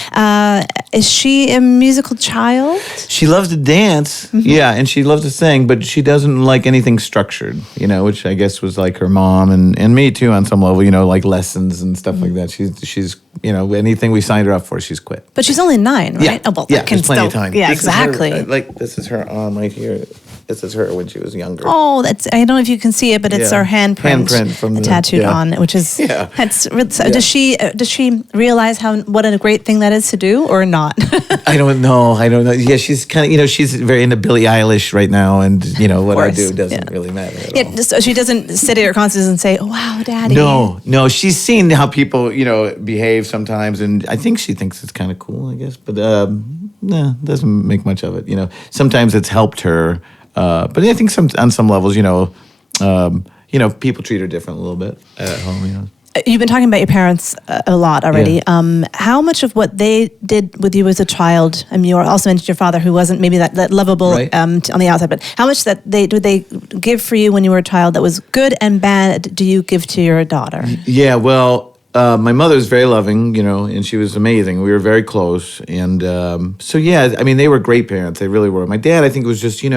Is she a musical child? She loves to dance, and she loves to sing, but she doesn't like anything structured, which I guess was like her mom and me too on some level, like lessons and stuff like that. She's anything we signed her up for, she's quit. But she's only 9, right? Yeah, Oh, well, there's plenty of time. Yeah, exactly. This is her arm right here. This is her when she was younger. Oh, I don't know if you can see it, but it's her handprint from tattooed on, which is Does she realize what a great thing that is to do, or not? I don't know. Yeah, she's kind of she's very into Billie Eilish right now, and what I do doesn't really matter at all. So she doesn't sit at her concerts and say, "Oh, wow, Daddy." No, she's seen how people behave sometimes, and I think she thinks it's kind of cool, I guess, but doesn't make much of it. Sometimes it's helped her. But I think on some levels, people treat her different a little bit at home. You've been talking about your parents a lot already. Yeah. How much of what they did with you as a child, you also mentioned your father, who wasn't maybe that lovable on the outside, but how much did they give for you when you were a child that was good and bad do you give to your daughter? Yeah, well, my mother was very loving, and she was amazing. We were very close. And they were great parents. They really were. My dad, I think, was just, they'd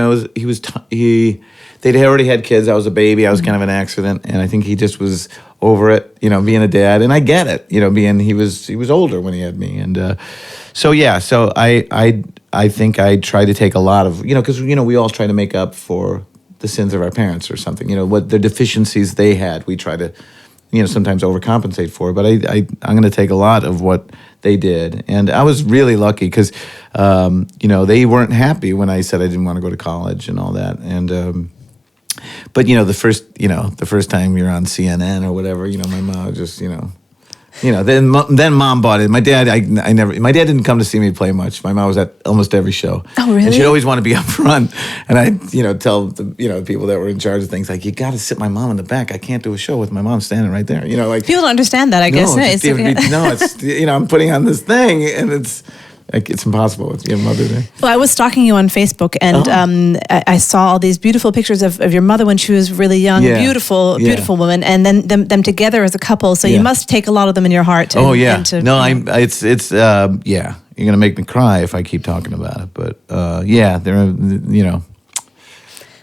already had kids. I was a baby. I was kind of an accident. And I think he just was over it, being a dad. And I get it, he was older when he had me. And So yeah, so I think I try to take a lot of, because we all try to make up for the sins of our parents or something. What the deficiencies they had, we try to, sometimes overcompensate for. But I'm going to take a lot of what they did, and I was really lucky because, they weren't happy when I said I didn't want to go to college and all that, and. But the first time you're on CNN or whatever, my mom just then mom bought it. My dad, my dad didn't come to see me play much. My mom was at almost every show. Oh, really? And she'd always want to be up front. And I'd, tell the, people that were in charge of things, like, you got to sit my mom in the back. I can't do a show with my mom standing right there. People don't understand that, I guess. I'm putting on this thing, and it's impossible. It's your mother there. Well, I was stalking you on Facebook, and I saw all these beautiful pictures of your mother when she was really young, beautiful woman, and then them together as a couple. So you must take a lot of them in your heart. You're gonna make me cry if I keep talking about it. But they're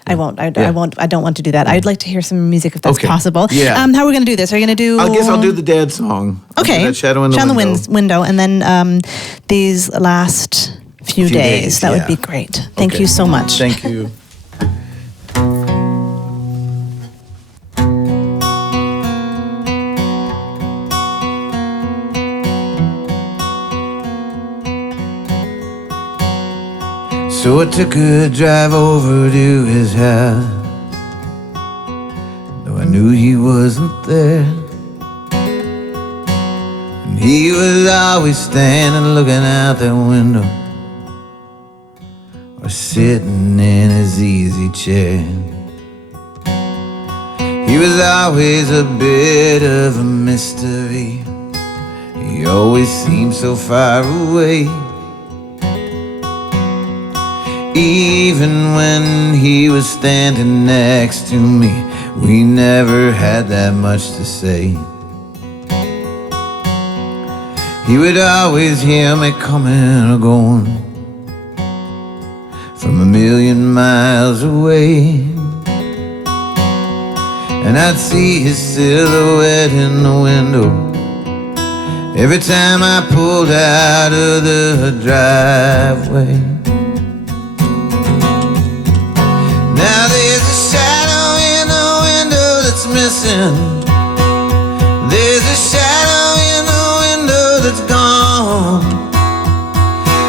I won't. I don't want to do that. I'd like to hear some music if that's possible. Yeah. How are we going to do this? Are you going to do? I guess I'll do the dad song. Okay. That Shadow in the Window, and then these last few days. That would be great. Thank you so much. Thank you. So I took a drive over to his house, though I knew he wasn't there. And he was always standing looking out that window, or sitting in his easy chair. He was always a bit of a mystery. He always seemed so far away. Even when he was standing next to me, we never had that much to say. He would always hear me coming or going from a million miles away, and I'd see his silhouette in the window every time I pulled out of the driveway. Now there's a shadow in the window that's missing. There's a shadow in the window that's gone.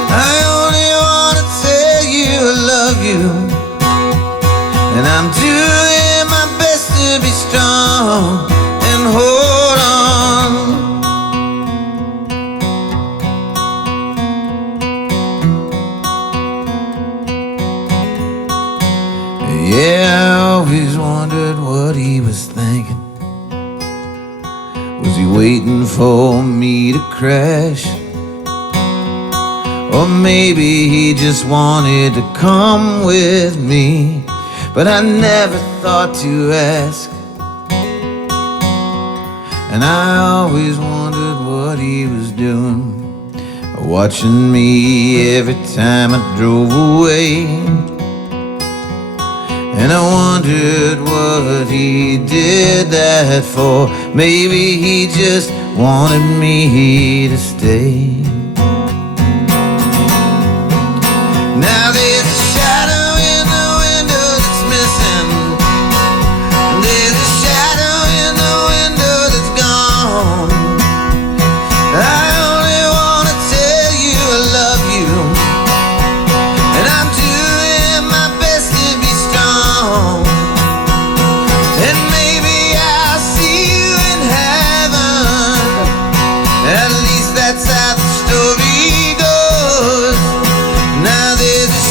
I only want to tell you I love you, and I'm doing my best to be strong and hold on. Yeah, I always wondered what he was thinking. Was he waiting for me to crash? Or maybe he just wanted to come with me, but I never thought to ask. And I always wondered what he was doing, watching me every time I drove away. And I wondered what he did that for. Maybe he just wanted me to stay. Now there's a shadow in the window that's missing. There's a shadow in the window that's gone. I only want to tell you I love you, and I'm doing my best to be strong. And maybe I'll see you in heaven. At least that's how the story goes. Now there's a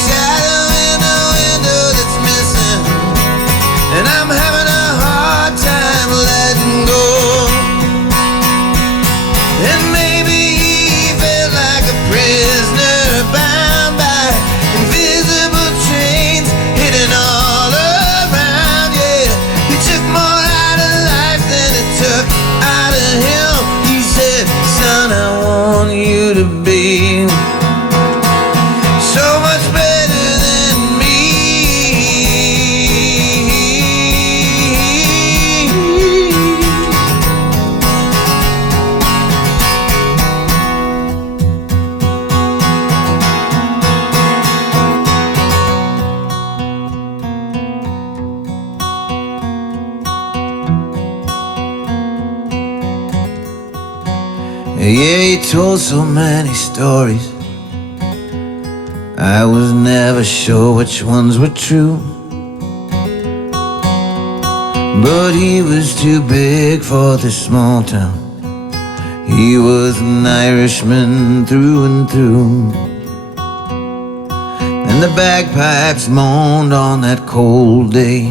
Yeah, he told so many stories. I was never sure which ones were true, but he was too big for this small town. He was an Irishman through and through. And the bagpipes moaned on that cold day,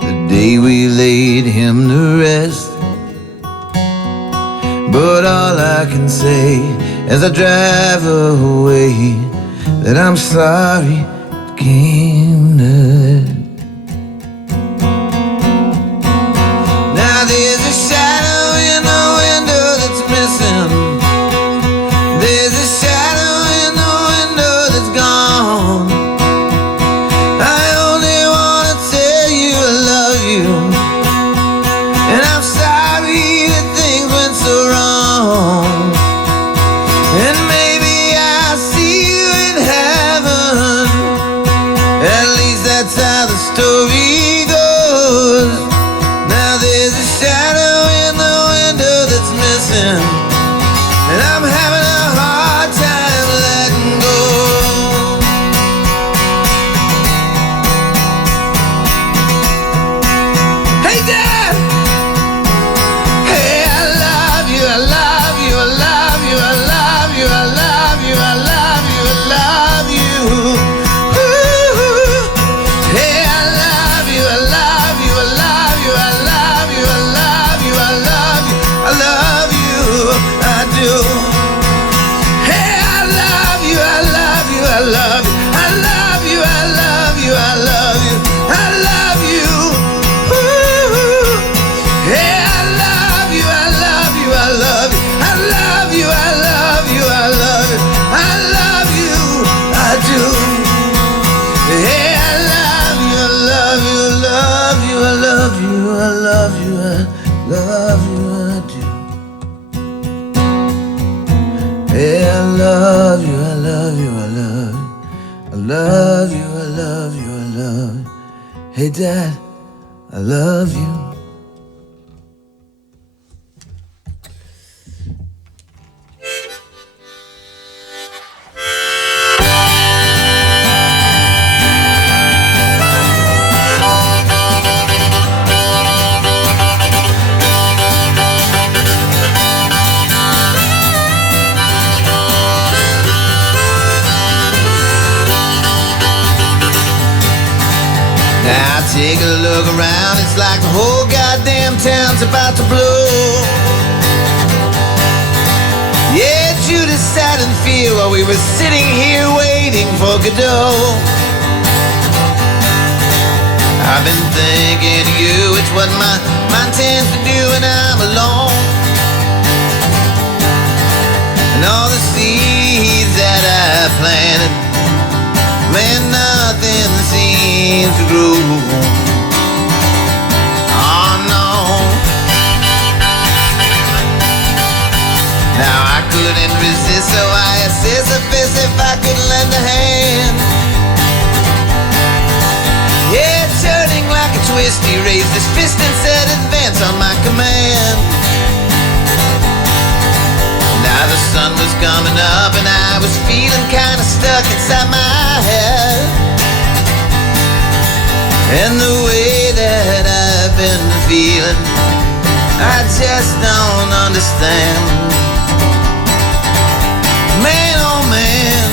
the day we laid him to rest. But all I can say as I drive away, that I'm sorry it came to that. Now there's a shadow in the window that's missing. There's a shadow in the window that's gone. I only want to tell you I love you, and I'm sorry that things went so wrong. And maybe I'll see you in heaven. At least that's how the story goes. Now there's a shadow in the window that's missing, and I'm having a hard time letting go. Hey Dad! Hey, I love you, I love you, I love you, I love you, I love you, I love you, I love you. Ooh. Hey, I love you, I love you, I love you, I love you, I love you, I love you, I love you, I do. Hey, I love you, I love you, I love you, I love you, I love you, I love you, I love you. Ooh. Hey, I love you, I love you, I love you, I love you, I love you, I love you, I love you, I do. Hey, I love you, I love you, I love you, I love you, I love you, I love you, I do. Hey, I love you, I love you, I love you, I love you, I love you, I love you. Hey Dad, I love you. Now take a look around, it's like the whole goddamn town's about to blow. Yeah, Judas sat in fear while we were sitting here waiting for Godot. I've been thinking of you, it's what my mind tends to do when I'm alone. And all the seeds that I planted, man, nothing seems to grow. Oh no. Now I couldn't resist, so I assist a fist if I could lend a hand. Yeah, turning like a twist, he raised his fist and said, advance on my command. Now the sun was coming up and I was feeling kinda stuck inside my head. And the way that I've been feeling, I just don't understand. Man, oh man.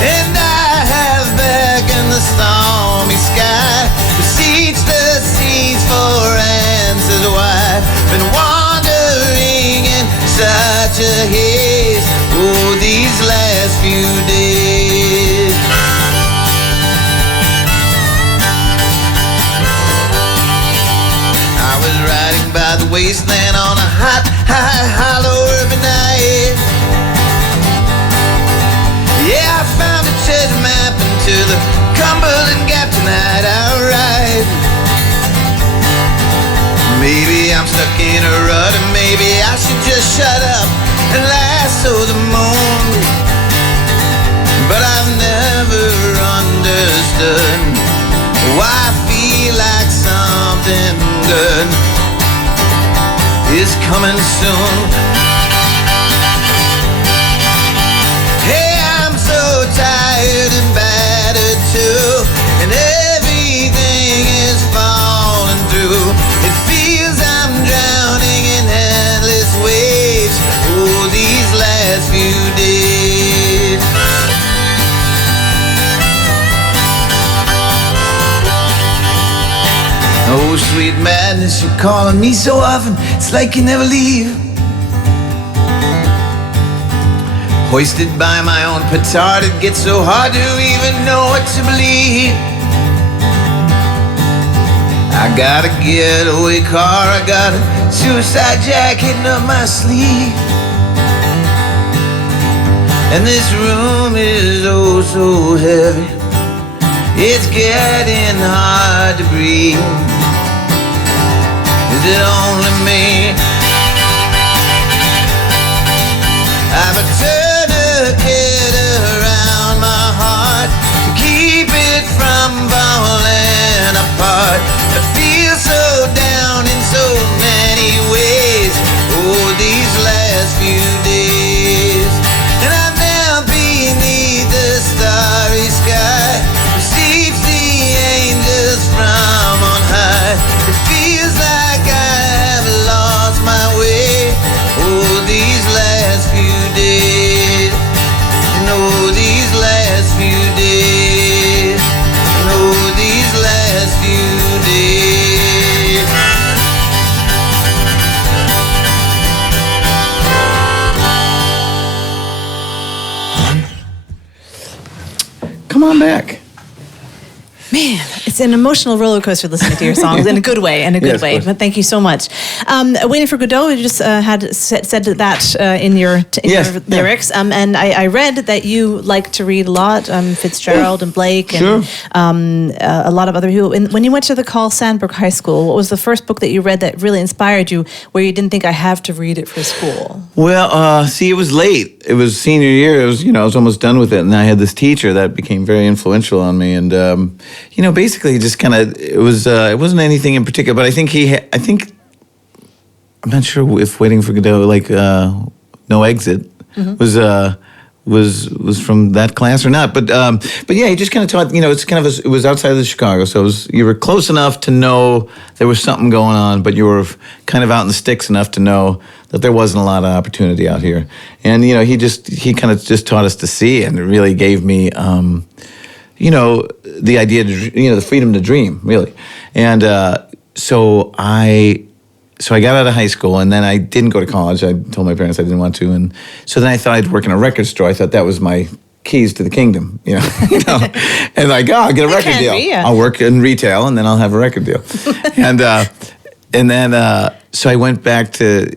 And I have beckoned the stormy sky, beseeched the seas for answers why. Been wandering in such a haze, oh, these last few days. I was riding by the wasteland on a hot, hollow urban night. Yeah, I found a treasure map into the Cumberland Gap tonight, alright. Maybe I'm stuck in a rut, and maybe I should just shut up and lasso the moon. But I've never understood why I feel like something good. is coming soon. Hey, I'm so tired and battered too, and everything is falling through. It feels I'm drowning in endless waves. Oh, these last few days. Oh, sweet madness, you're calling me so often, it's like you never leave. Hoisted by my own petard, it gets so hard to even know what to believe. I got a getaway car, I got a suicide jacket up my sleeve. And this room is oh so heavy, it's getting hard to breathe. Is it only me? I've a tourniquet around my heart to keep it from falling apart. I feel so down in so many ways. Oh, these last few days. And I'm now beneath the starry sky, receives the angels from on high. It feels like I have lost my way. Oh, these last few days. No, these last few days. No, these last few days. Come on back. Man, it's an emotional roller coaster listening to your songs in a good way, Yes, way. of course. But thank you so much. Waiting for Godot, you just had said that in your Yes, your yeah. lyrics. And I read that you like to read a lot, Fitzgerald and Blake and a lot of other people. And when you went to the Carl Sandburg High School, what was the first book that you read that really inspired you, where you didn't think I have to read it for school? Well, see, it was late. It was senior year. It was, I was almost done with it, and I had this teacher that became very influential on me. And basically, just kind of, it wasn't anything in particular, but I think I'm not sure if Waiting for Godot, like No Exit, was from that class or not. But yeah, he just kind of taught. It was outside of Chicago, so you were close enough to know there was something going on, but you were kind of out in the sticks enough to know that there wasn't a lot of opportunity out here. And he kind of just taught us to see, and it really gave me. The idea to, the freedom to dream, really. And so I got out of high school, and then I didn't go to college. I told my parents I didn't want to. And so then I thought I'd work in a record store. I thought that was my keys to the kingdom, And I'll get a record deal. Yeah. I'll work in retail, and then I'll have a record deal. And then so I went back to,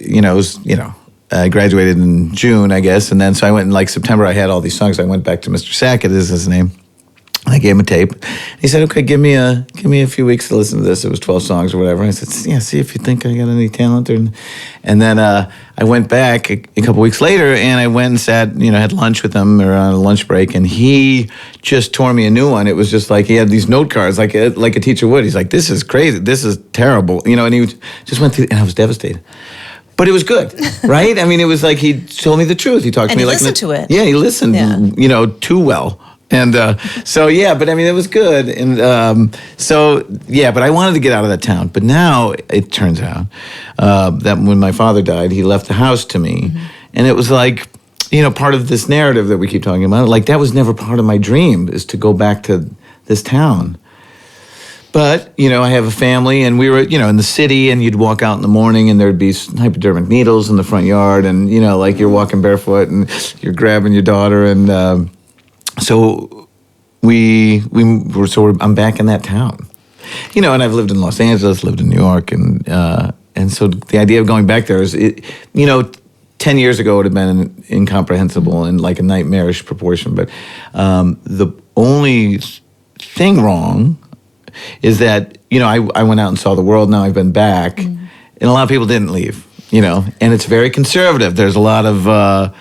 I graduated in June, I guess. And then so I went in September, I had all these songs. I went back to Mr. Sackett, is his name. I gave him a tape. He said, "Okay, give me a few weeks to listen to this." It was 12 songs or whatever. I said, "Yeah, see if you think I got any talent." And then I went back a couple weeks later, and I went and sat, had lunch with him or on a lunch break, and he just tore me a new one. It was just like he had these note cards, like a teacher would. He's like, "This is crazy. This is terrible," and he just went through, and I was devastated. But it was good, right? I mean, it was like he told me the truth. He talked to me like... And he listened to it. Yeah, he listened, too well. And so, yeah, but I mean, it was good. And but I wanted to get out of that town. But now it turns out that when my father died, he left the house to me. Mm-hmm. And it was like, part of this narrative that we keep talking about, like that was never part of my dream, is to go back to this town. But, I have a family, and we were, in the city, and you'd walk out in the morning, and there'd be hypodermic needles in the front yard, and, like you're walking barefoot, and you're grabbing your daughter, and... So I'm back in that town, and I've lived in Los Angeles, lived in New York, and so the idea of going back there is, 10 years ago it would have been incomprehensible and like a nightmarish proportion. But the only thing wrong is that I went out and saw the world. Now I've been back, and a lot of people didn't leave, and it's very conservative. There's a lot of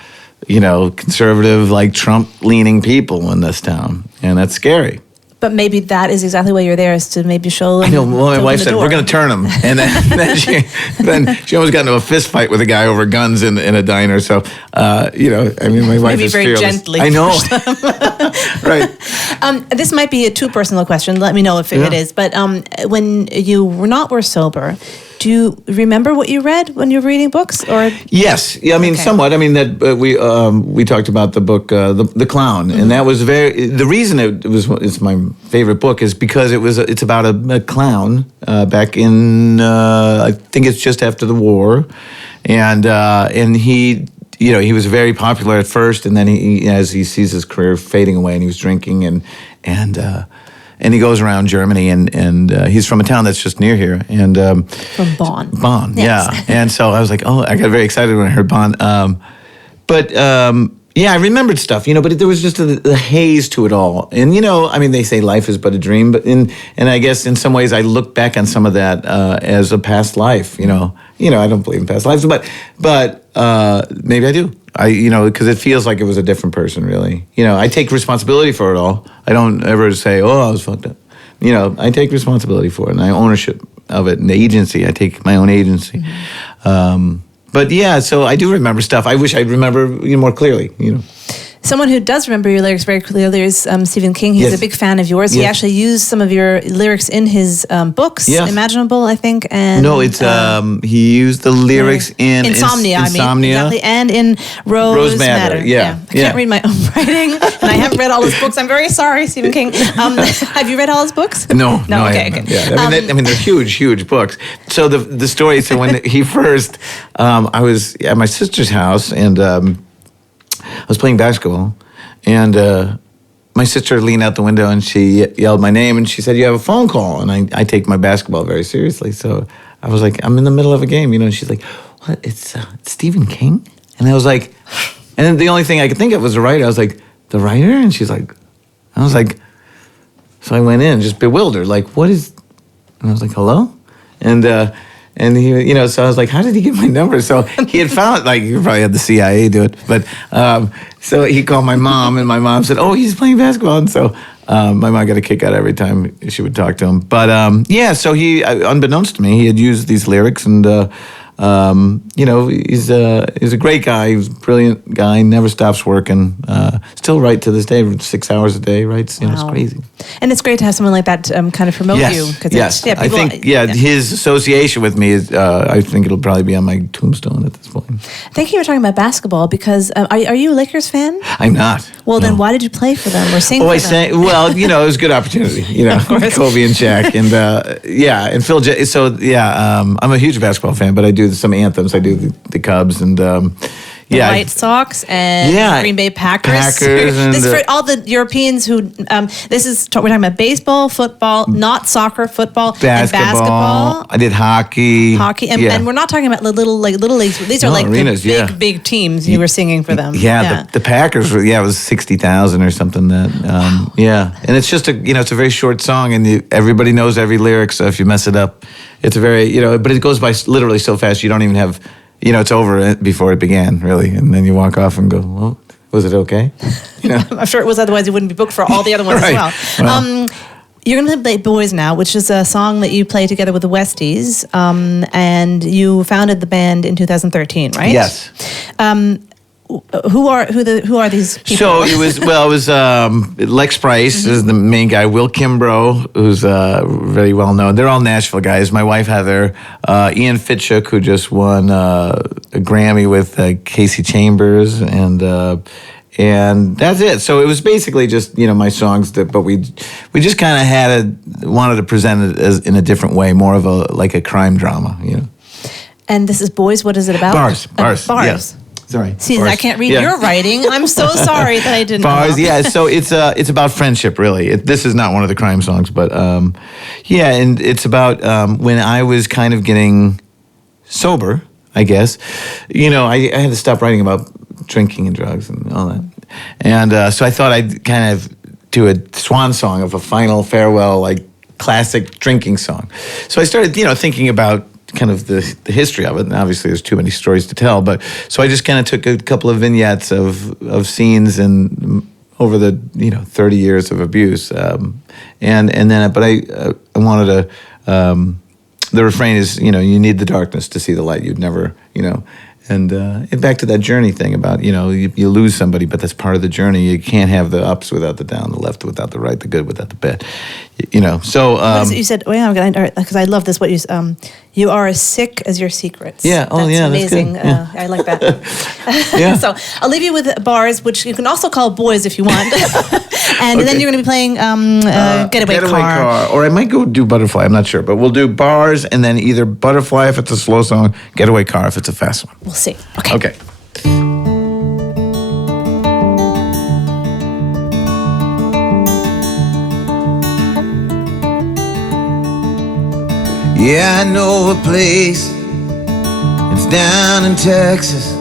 conservative, like Trump-leaning people in this town, and that's scary. But maybe that is exactly why you're there, is to maybe show them. I know. Well, my wife said, we're going to turn him. And then she almost got into a fist fight with a guy over guns in a diner. So, my wife maybe is very fearless. Gently. I know. Right. This might be a too personal question. Let me know if it is. But when you were sober, do you remember what you read when you were reading books? Or yes, yeah, I mean somewhat. I mean that we talked about the book the Clown, and that was the reason it's my favorite book is because it's about a clown back in I think it's just after the war, and he. He was very popular at first, and then as he sees his career fading away, and he was drinking, and he goes around Germany, and he's from a town that's just near here, and from Bonn. Bonn, yes. yeah. And so I was like, I got very excited when I heard Bonn. I remembered stuff, but there was just the haze to it all. And, they say life is but a dream, and I guess in some ways I look back on some of that as a past life, I don't believe in past lives, but maybe I do. Because it feels like it was a different person, really. I take responsibility for it all. I don't ever say, I was fucked up. I take responsibility for it, and I own ownership of it, and the agency. I take my own agency. But yeah, so I do remember stuff. I wish I'd remember more clearly, Someone who does remember your lyrics very clearly is Stephen King. He's a big fan of yours. Yes. He actually used some of your lyrics in his books, Imaginable, I think. And no, it's he used the lyrics in Insomnia. Exactly, and in Rose Matter. Yeah. I can't read my own writing, and I haven't read all his books. I'm very sorry, Stephen King. Have you read all his books? No. Okay. Yeah. I mean, they're huge books. So the story. So when he first, I was at my sister's house, and I was playing basketball, and my sister leaned out the window and she yelled my name, and she said, "You have a phone call." And I take my basketball very seriously, so I was like, "I'm in the middle of a game," and she's like, "What? It's Stephen King?" And I was like, and then the only thing I could think of was the writer. I was like, "The writer?" And she's like, I was like, so I went in just bewildered, like, what is? And I was like, "Hello?" And he, so I was like, how did he get my number? So he had found, like, you probably had the CIA do it. But so he called my mom, and my mom said, he's playing basketball. And so my mom got a kick out every time she would talk to him. But so he, unbeknownst to me, he had used these lyrics, and he's a great guy. He was a brilliant guy. Never stops working. Still write to this day, 6 hours a day. Writes. It's crazy. And it's great to have someone like that kind of promote you. Yes. I think his association with me is. I think it'll probably be on my tombstone at this point. I think you were talking about basketball because are you a Lakers fan? I'm not. Well, then why did you play for them or sing for them? I sang. Well, it was a good opportunity. Kobe and Shaq, and and Phil. So I'm a huge basketball fan, but I do some anthems. I do the Cubs and the White Sox and Green Bay Packers. And this is for all the Europeans who. We're talking about baseball, football, not soccer, football, and basketball. I did hockey, and we're not talking about little leagues. These are like arenas, the big teams. You were singing for them. The Packers. It was 60,000 or something. That and it's just it's a very short song, and everybody knows every lyric. So if you mess it up, it's a very but it goes by literally so fast you don't even have. It's over before it began, really. And then you walk off and go, well, was it okay? I'm sure it was, otherwise you wouldn't be booked for all the other ones as well. You're going to play Boys Now, which is a song that you play together with the Westies, and you founded the band in 2013, right? Yes. Who are these people? So it was Lex Price is the main guy. Will Kimbrough, who's very well known.Ey're all Nashville guys. My wife Heather, Ian Fitchuk, who just won a Grammy with Casey Chambers, and that's it. So it was basically just my songs but we just kind of wanted to present it as in a different way, more of a crime drama, And this is Boys. What is it about? Bars. Bars. Yeah. Sorry. See, I can't read your writing. I'm so sorry that I didn't Bars, know. So it's about friendship, really. This is not one of the crime songs, but and it's about when I was kind of getting sober, I guess. I had to stop writing about drinking and drugs and all that. And so I thought I'd kind of do a swan song of a final farewell, like classic drinking song. So I started, thinking about kind of the history of it, and obviously there's too many stories to tell, but so I just kind of took a couple of vignettes of scenes and over the 30 years of abuse, and then but I wanted to. The refrain is you need the darkness to see the light. You'd never And back to that journey thing about, you lose somebody, but that's part of the journey. You can't have the ups without the down, the left without the right, the good without the bad. So... What is it you said, because I love this, what you are as sick as your secrets. Yeah, that's amazing. That's good. Yeah. I like that. Yeah. So I'll leave you with bars, which you can also call boys if you want. And then you're going to be playing Getaway Car. Or I might go do Butterfly, I'm not sure. But we'll do bars and then either Butterfly if it's a slow song, Getaway Car if it's a fast one. We'll see. Okay. Okay. Yeah, I know a place. It's down in Texas.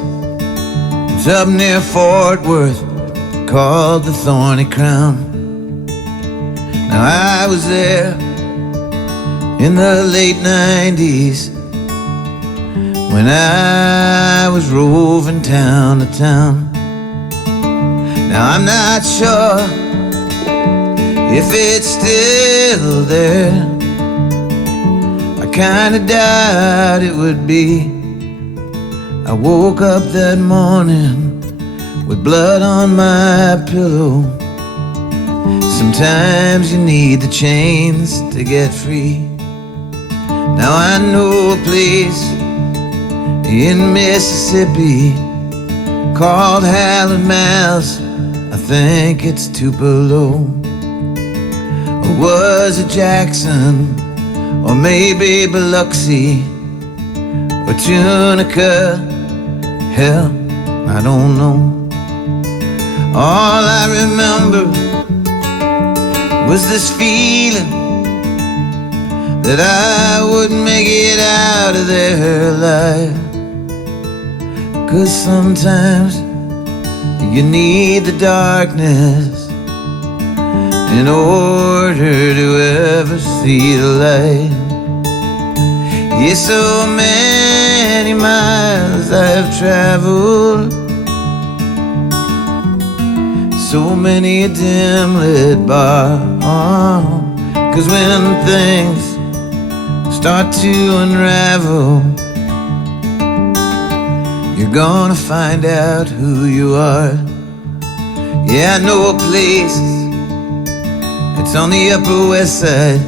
It's up near Fort Worth, called the Thorny Crown. Now I was there in the late 90s when I was roving town to town. Now I'm not sure if it's still there. I kinda doubt it would be. I woke up that morning with blood on my pillow. Sometimes you need the chains to get free. Now I know a place in Mississippi called Howlin' Mouse. I think it's Tupelo. Or was it Jackson? Or maybe Biloxi or Tunica. Hell, I don't know. All I remember was this feeling that I wouldn't make it out of there alive. 'Cause sometimes you need the darkness in order to ever see the light. Yes, so many miles I've traveled, so many a dim-lit bar. 'Cause when things start to unravel, you're gonna find out who you are. Yeah, I know a place. It's on the Upper West Side.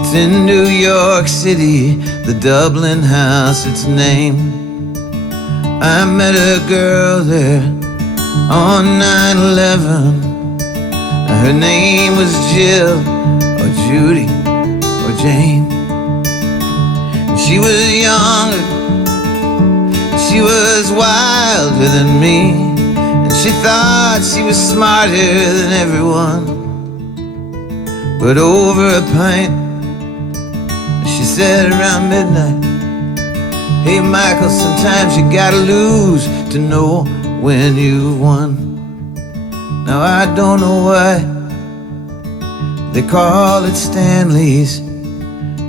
It's in New York City, the Dublin House, its name. I met a girl there on 9/11. Her name was Jill, or Judy, or Jane. She was younger, she was wilder than me, and she thought she was smarter than everyone. But over a pint, she said around midnight, "Hey Michael, sometimes you gotta lose to know when you've won." Now I don't know why they call it Stanley's.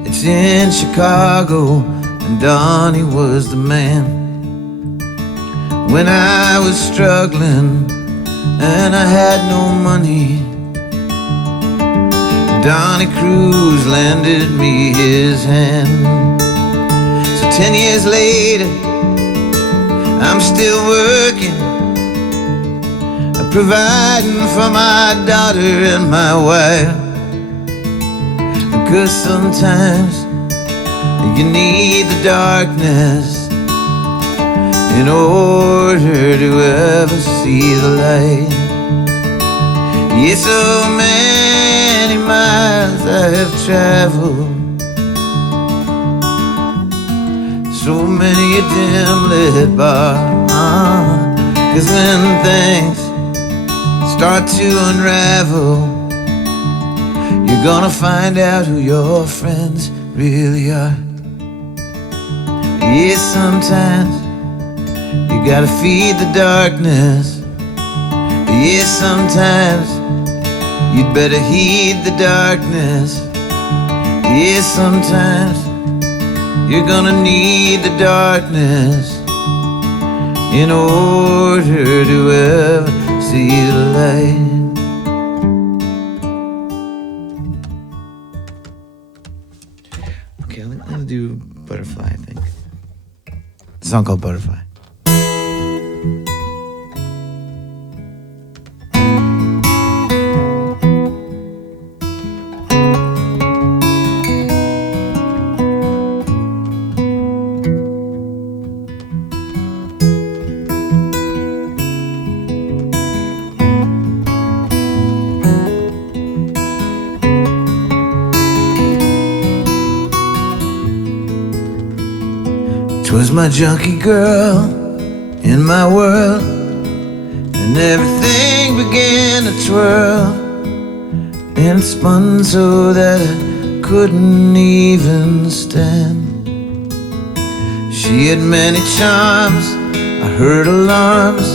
It's in Chicago, and Donnie was the man. When I was struggling and I had no money, Donnie Cruz lended me his hand. So 10 years later, I'm still working, providing for my daughter and my wife. 'Cause sometimes you need the darkness in order to ever see the light. Yes, so many miles I have traveled, so many a dim-lit bar. 'Cause when things start to unravel, you're gonna find out who your friends really are. Yes, sometimes you gotta feed the darkness. Yes, sometimes you'd better heed the darkness. Yes, sometimes you're gonna need the darkness in order to ever see the light. Okay, I'm gonna do Butterfly, I think. A song called Butterfly. 'Twas my junkie girl in my world, and everything began to twirl, and it spun so that I couldn't even stand. She had many charms, I heard alarms.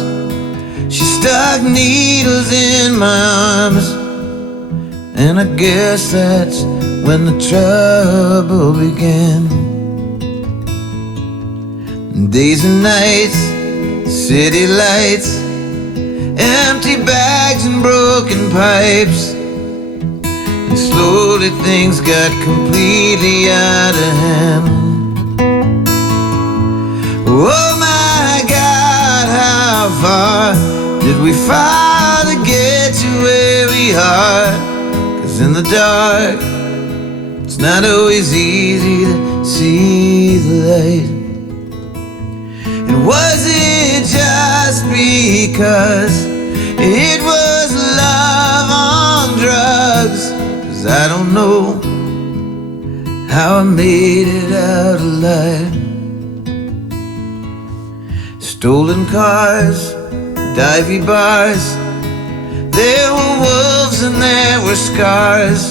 She stuck needles in my arms, and I guess that's when the trouble began. Days and nights, city lights, empty bags and broken pipes, and slowly things got completely out of hand. Oh my God, how far did we fall to get to where we are? 'Cause in the dark, it's not always easy to see the light. And was it just because it was love on drugs? 'Cause I don't know how I made it out alive. Stolen cars, divey bars, there were wolves and there were scars,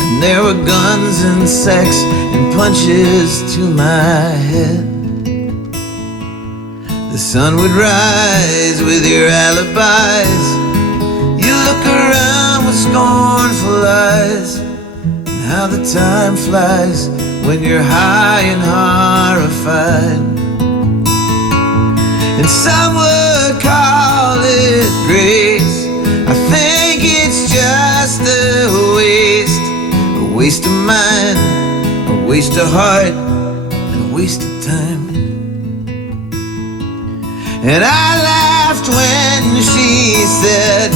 and there were guns and sex and punches to my head. The sun would rise with your alibis. You look around with scornful eyes, and how the time flies when you're high and horrified. And some would call it grace. I think it's just a waste of mind, a waste of heart, and a waste of time. And I laughed when she said,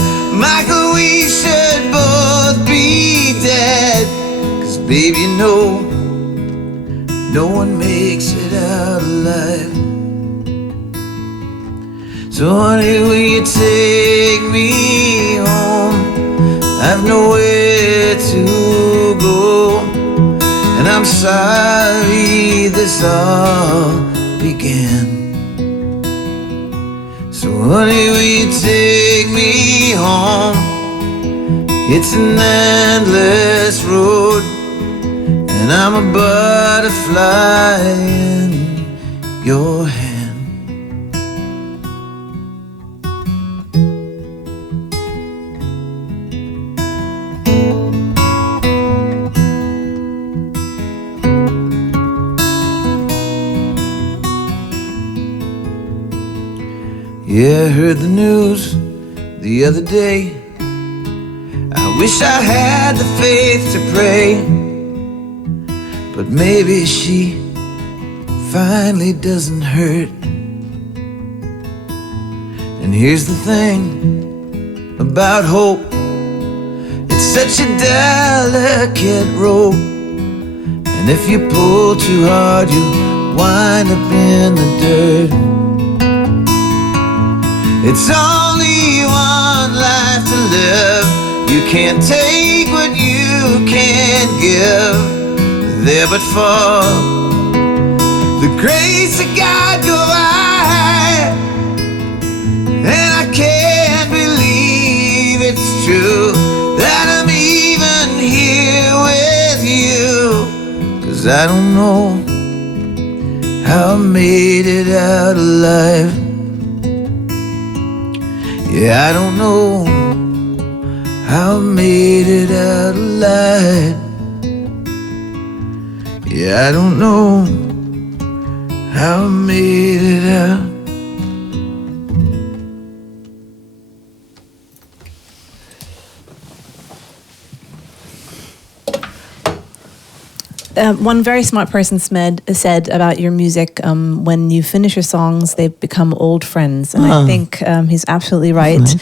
Michael, we should both be dead. 'Cause baby, you know, no one makes it out alive. So honey, will you take me home? I've nowhere to go, and I'm sorry this all began. So honey, will you take me home? It's an endless road, and I'm a butterfly in your hand. Yeah, I heard the news the other day. I wish I had the faith to pray, but maybe she finally doesn't hurt. And here's the thing about hope, it's such a delicate rope, and if you pull too hard, you wind up in the dirt. It's only one life to live. You can't take what you can't give. There but for the grace of God go I, and I can't believe it's true that I'm even here with you. 'Cause I don't know how I made it out alive. Yeah, I don't know how I made it out alive. Yeah, I don't know how I made it out. One very smart person said about your music, when you finish your songs, they become old friends. And I think he's absolutely right. Nice.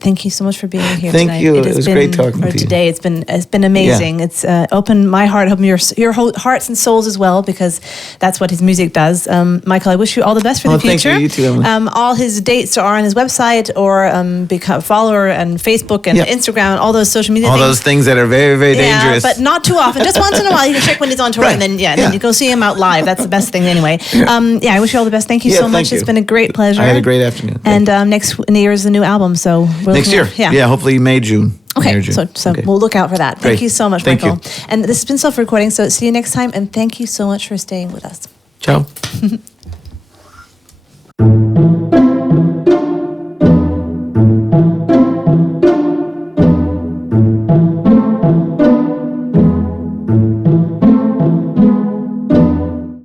Thank you so much for being here Thank tonight. you. It was great talking to you. Today, it's been amazing. Yeah. It's opened my heart, opened your hearts and souls as well, because that's what his music does. Michael, I wish you all the best for the future. Thank you. You too, Emily. All his dates are on his website, or become follower and Facebook and Instagram and all those social media all things. those things that are very, very dangerous. But not too often. Just once in a while, you can check when he's on tour, and then then you go see him out live. That's the best thing anyway. I wish you all the best. Thank you so much. You. It's been a great pleasure. I had a great afternoon. And next year is the new album, so next year. Yeah, hopefully May, June. Okay, so we'll look out for that. Thank you so much, Michael. You. And this has been SofaRecording, so see you next time, and thank you so much for staying with us. Ciao.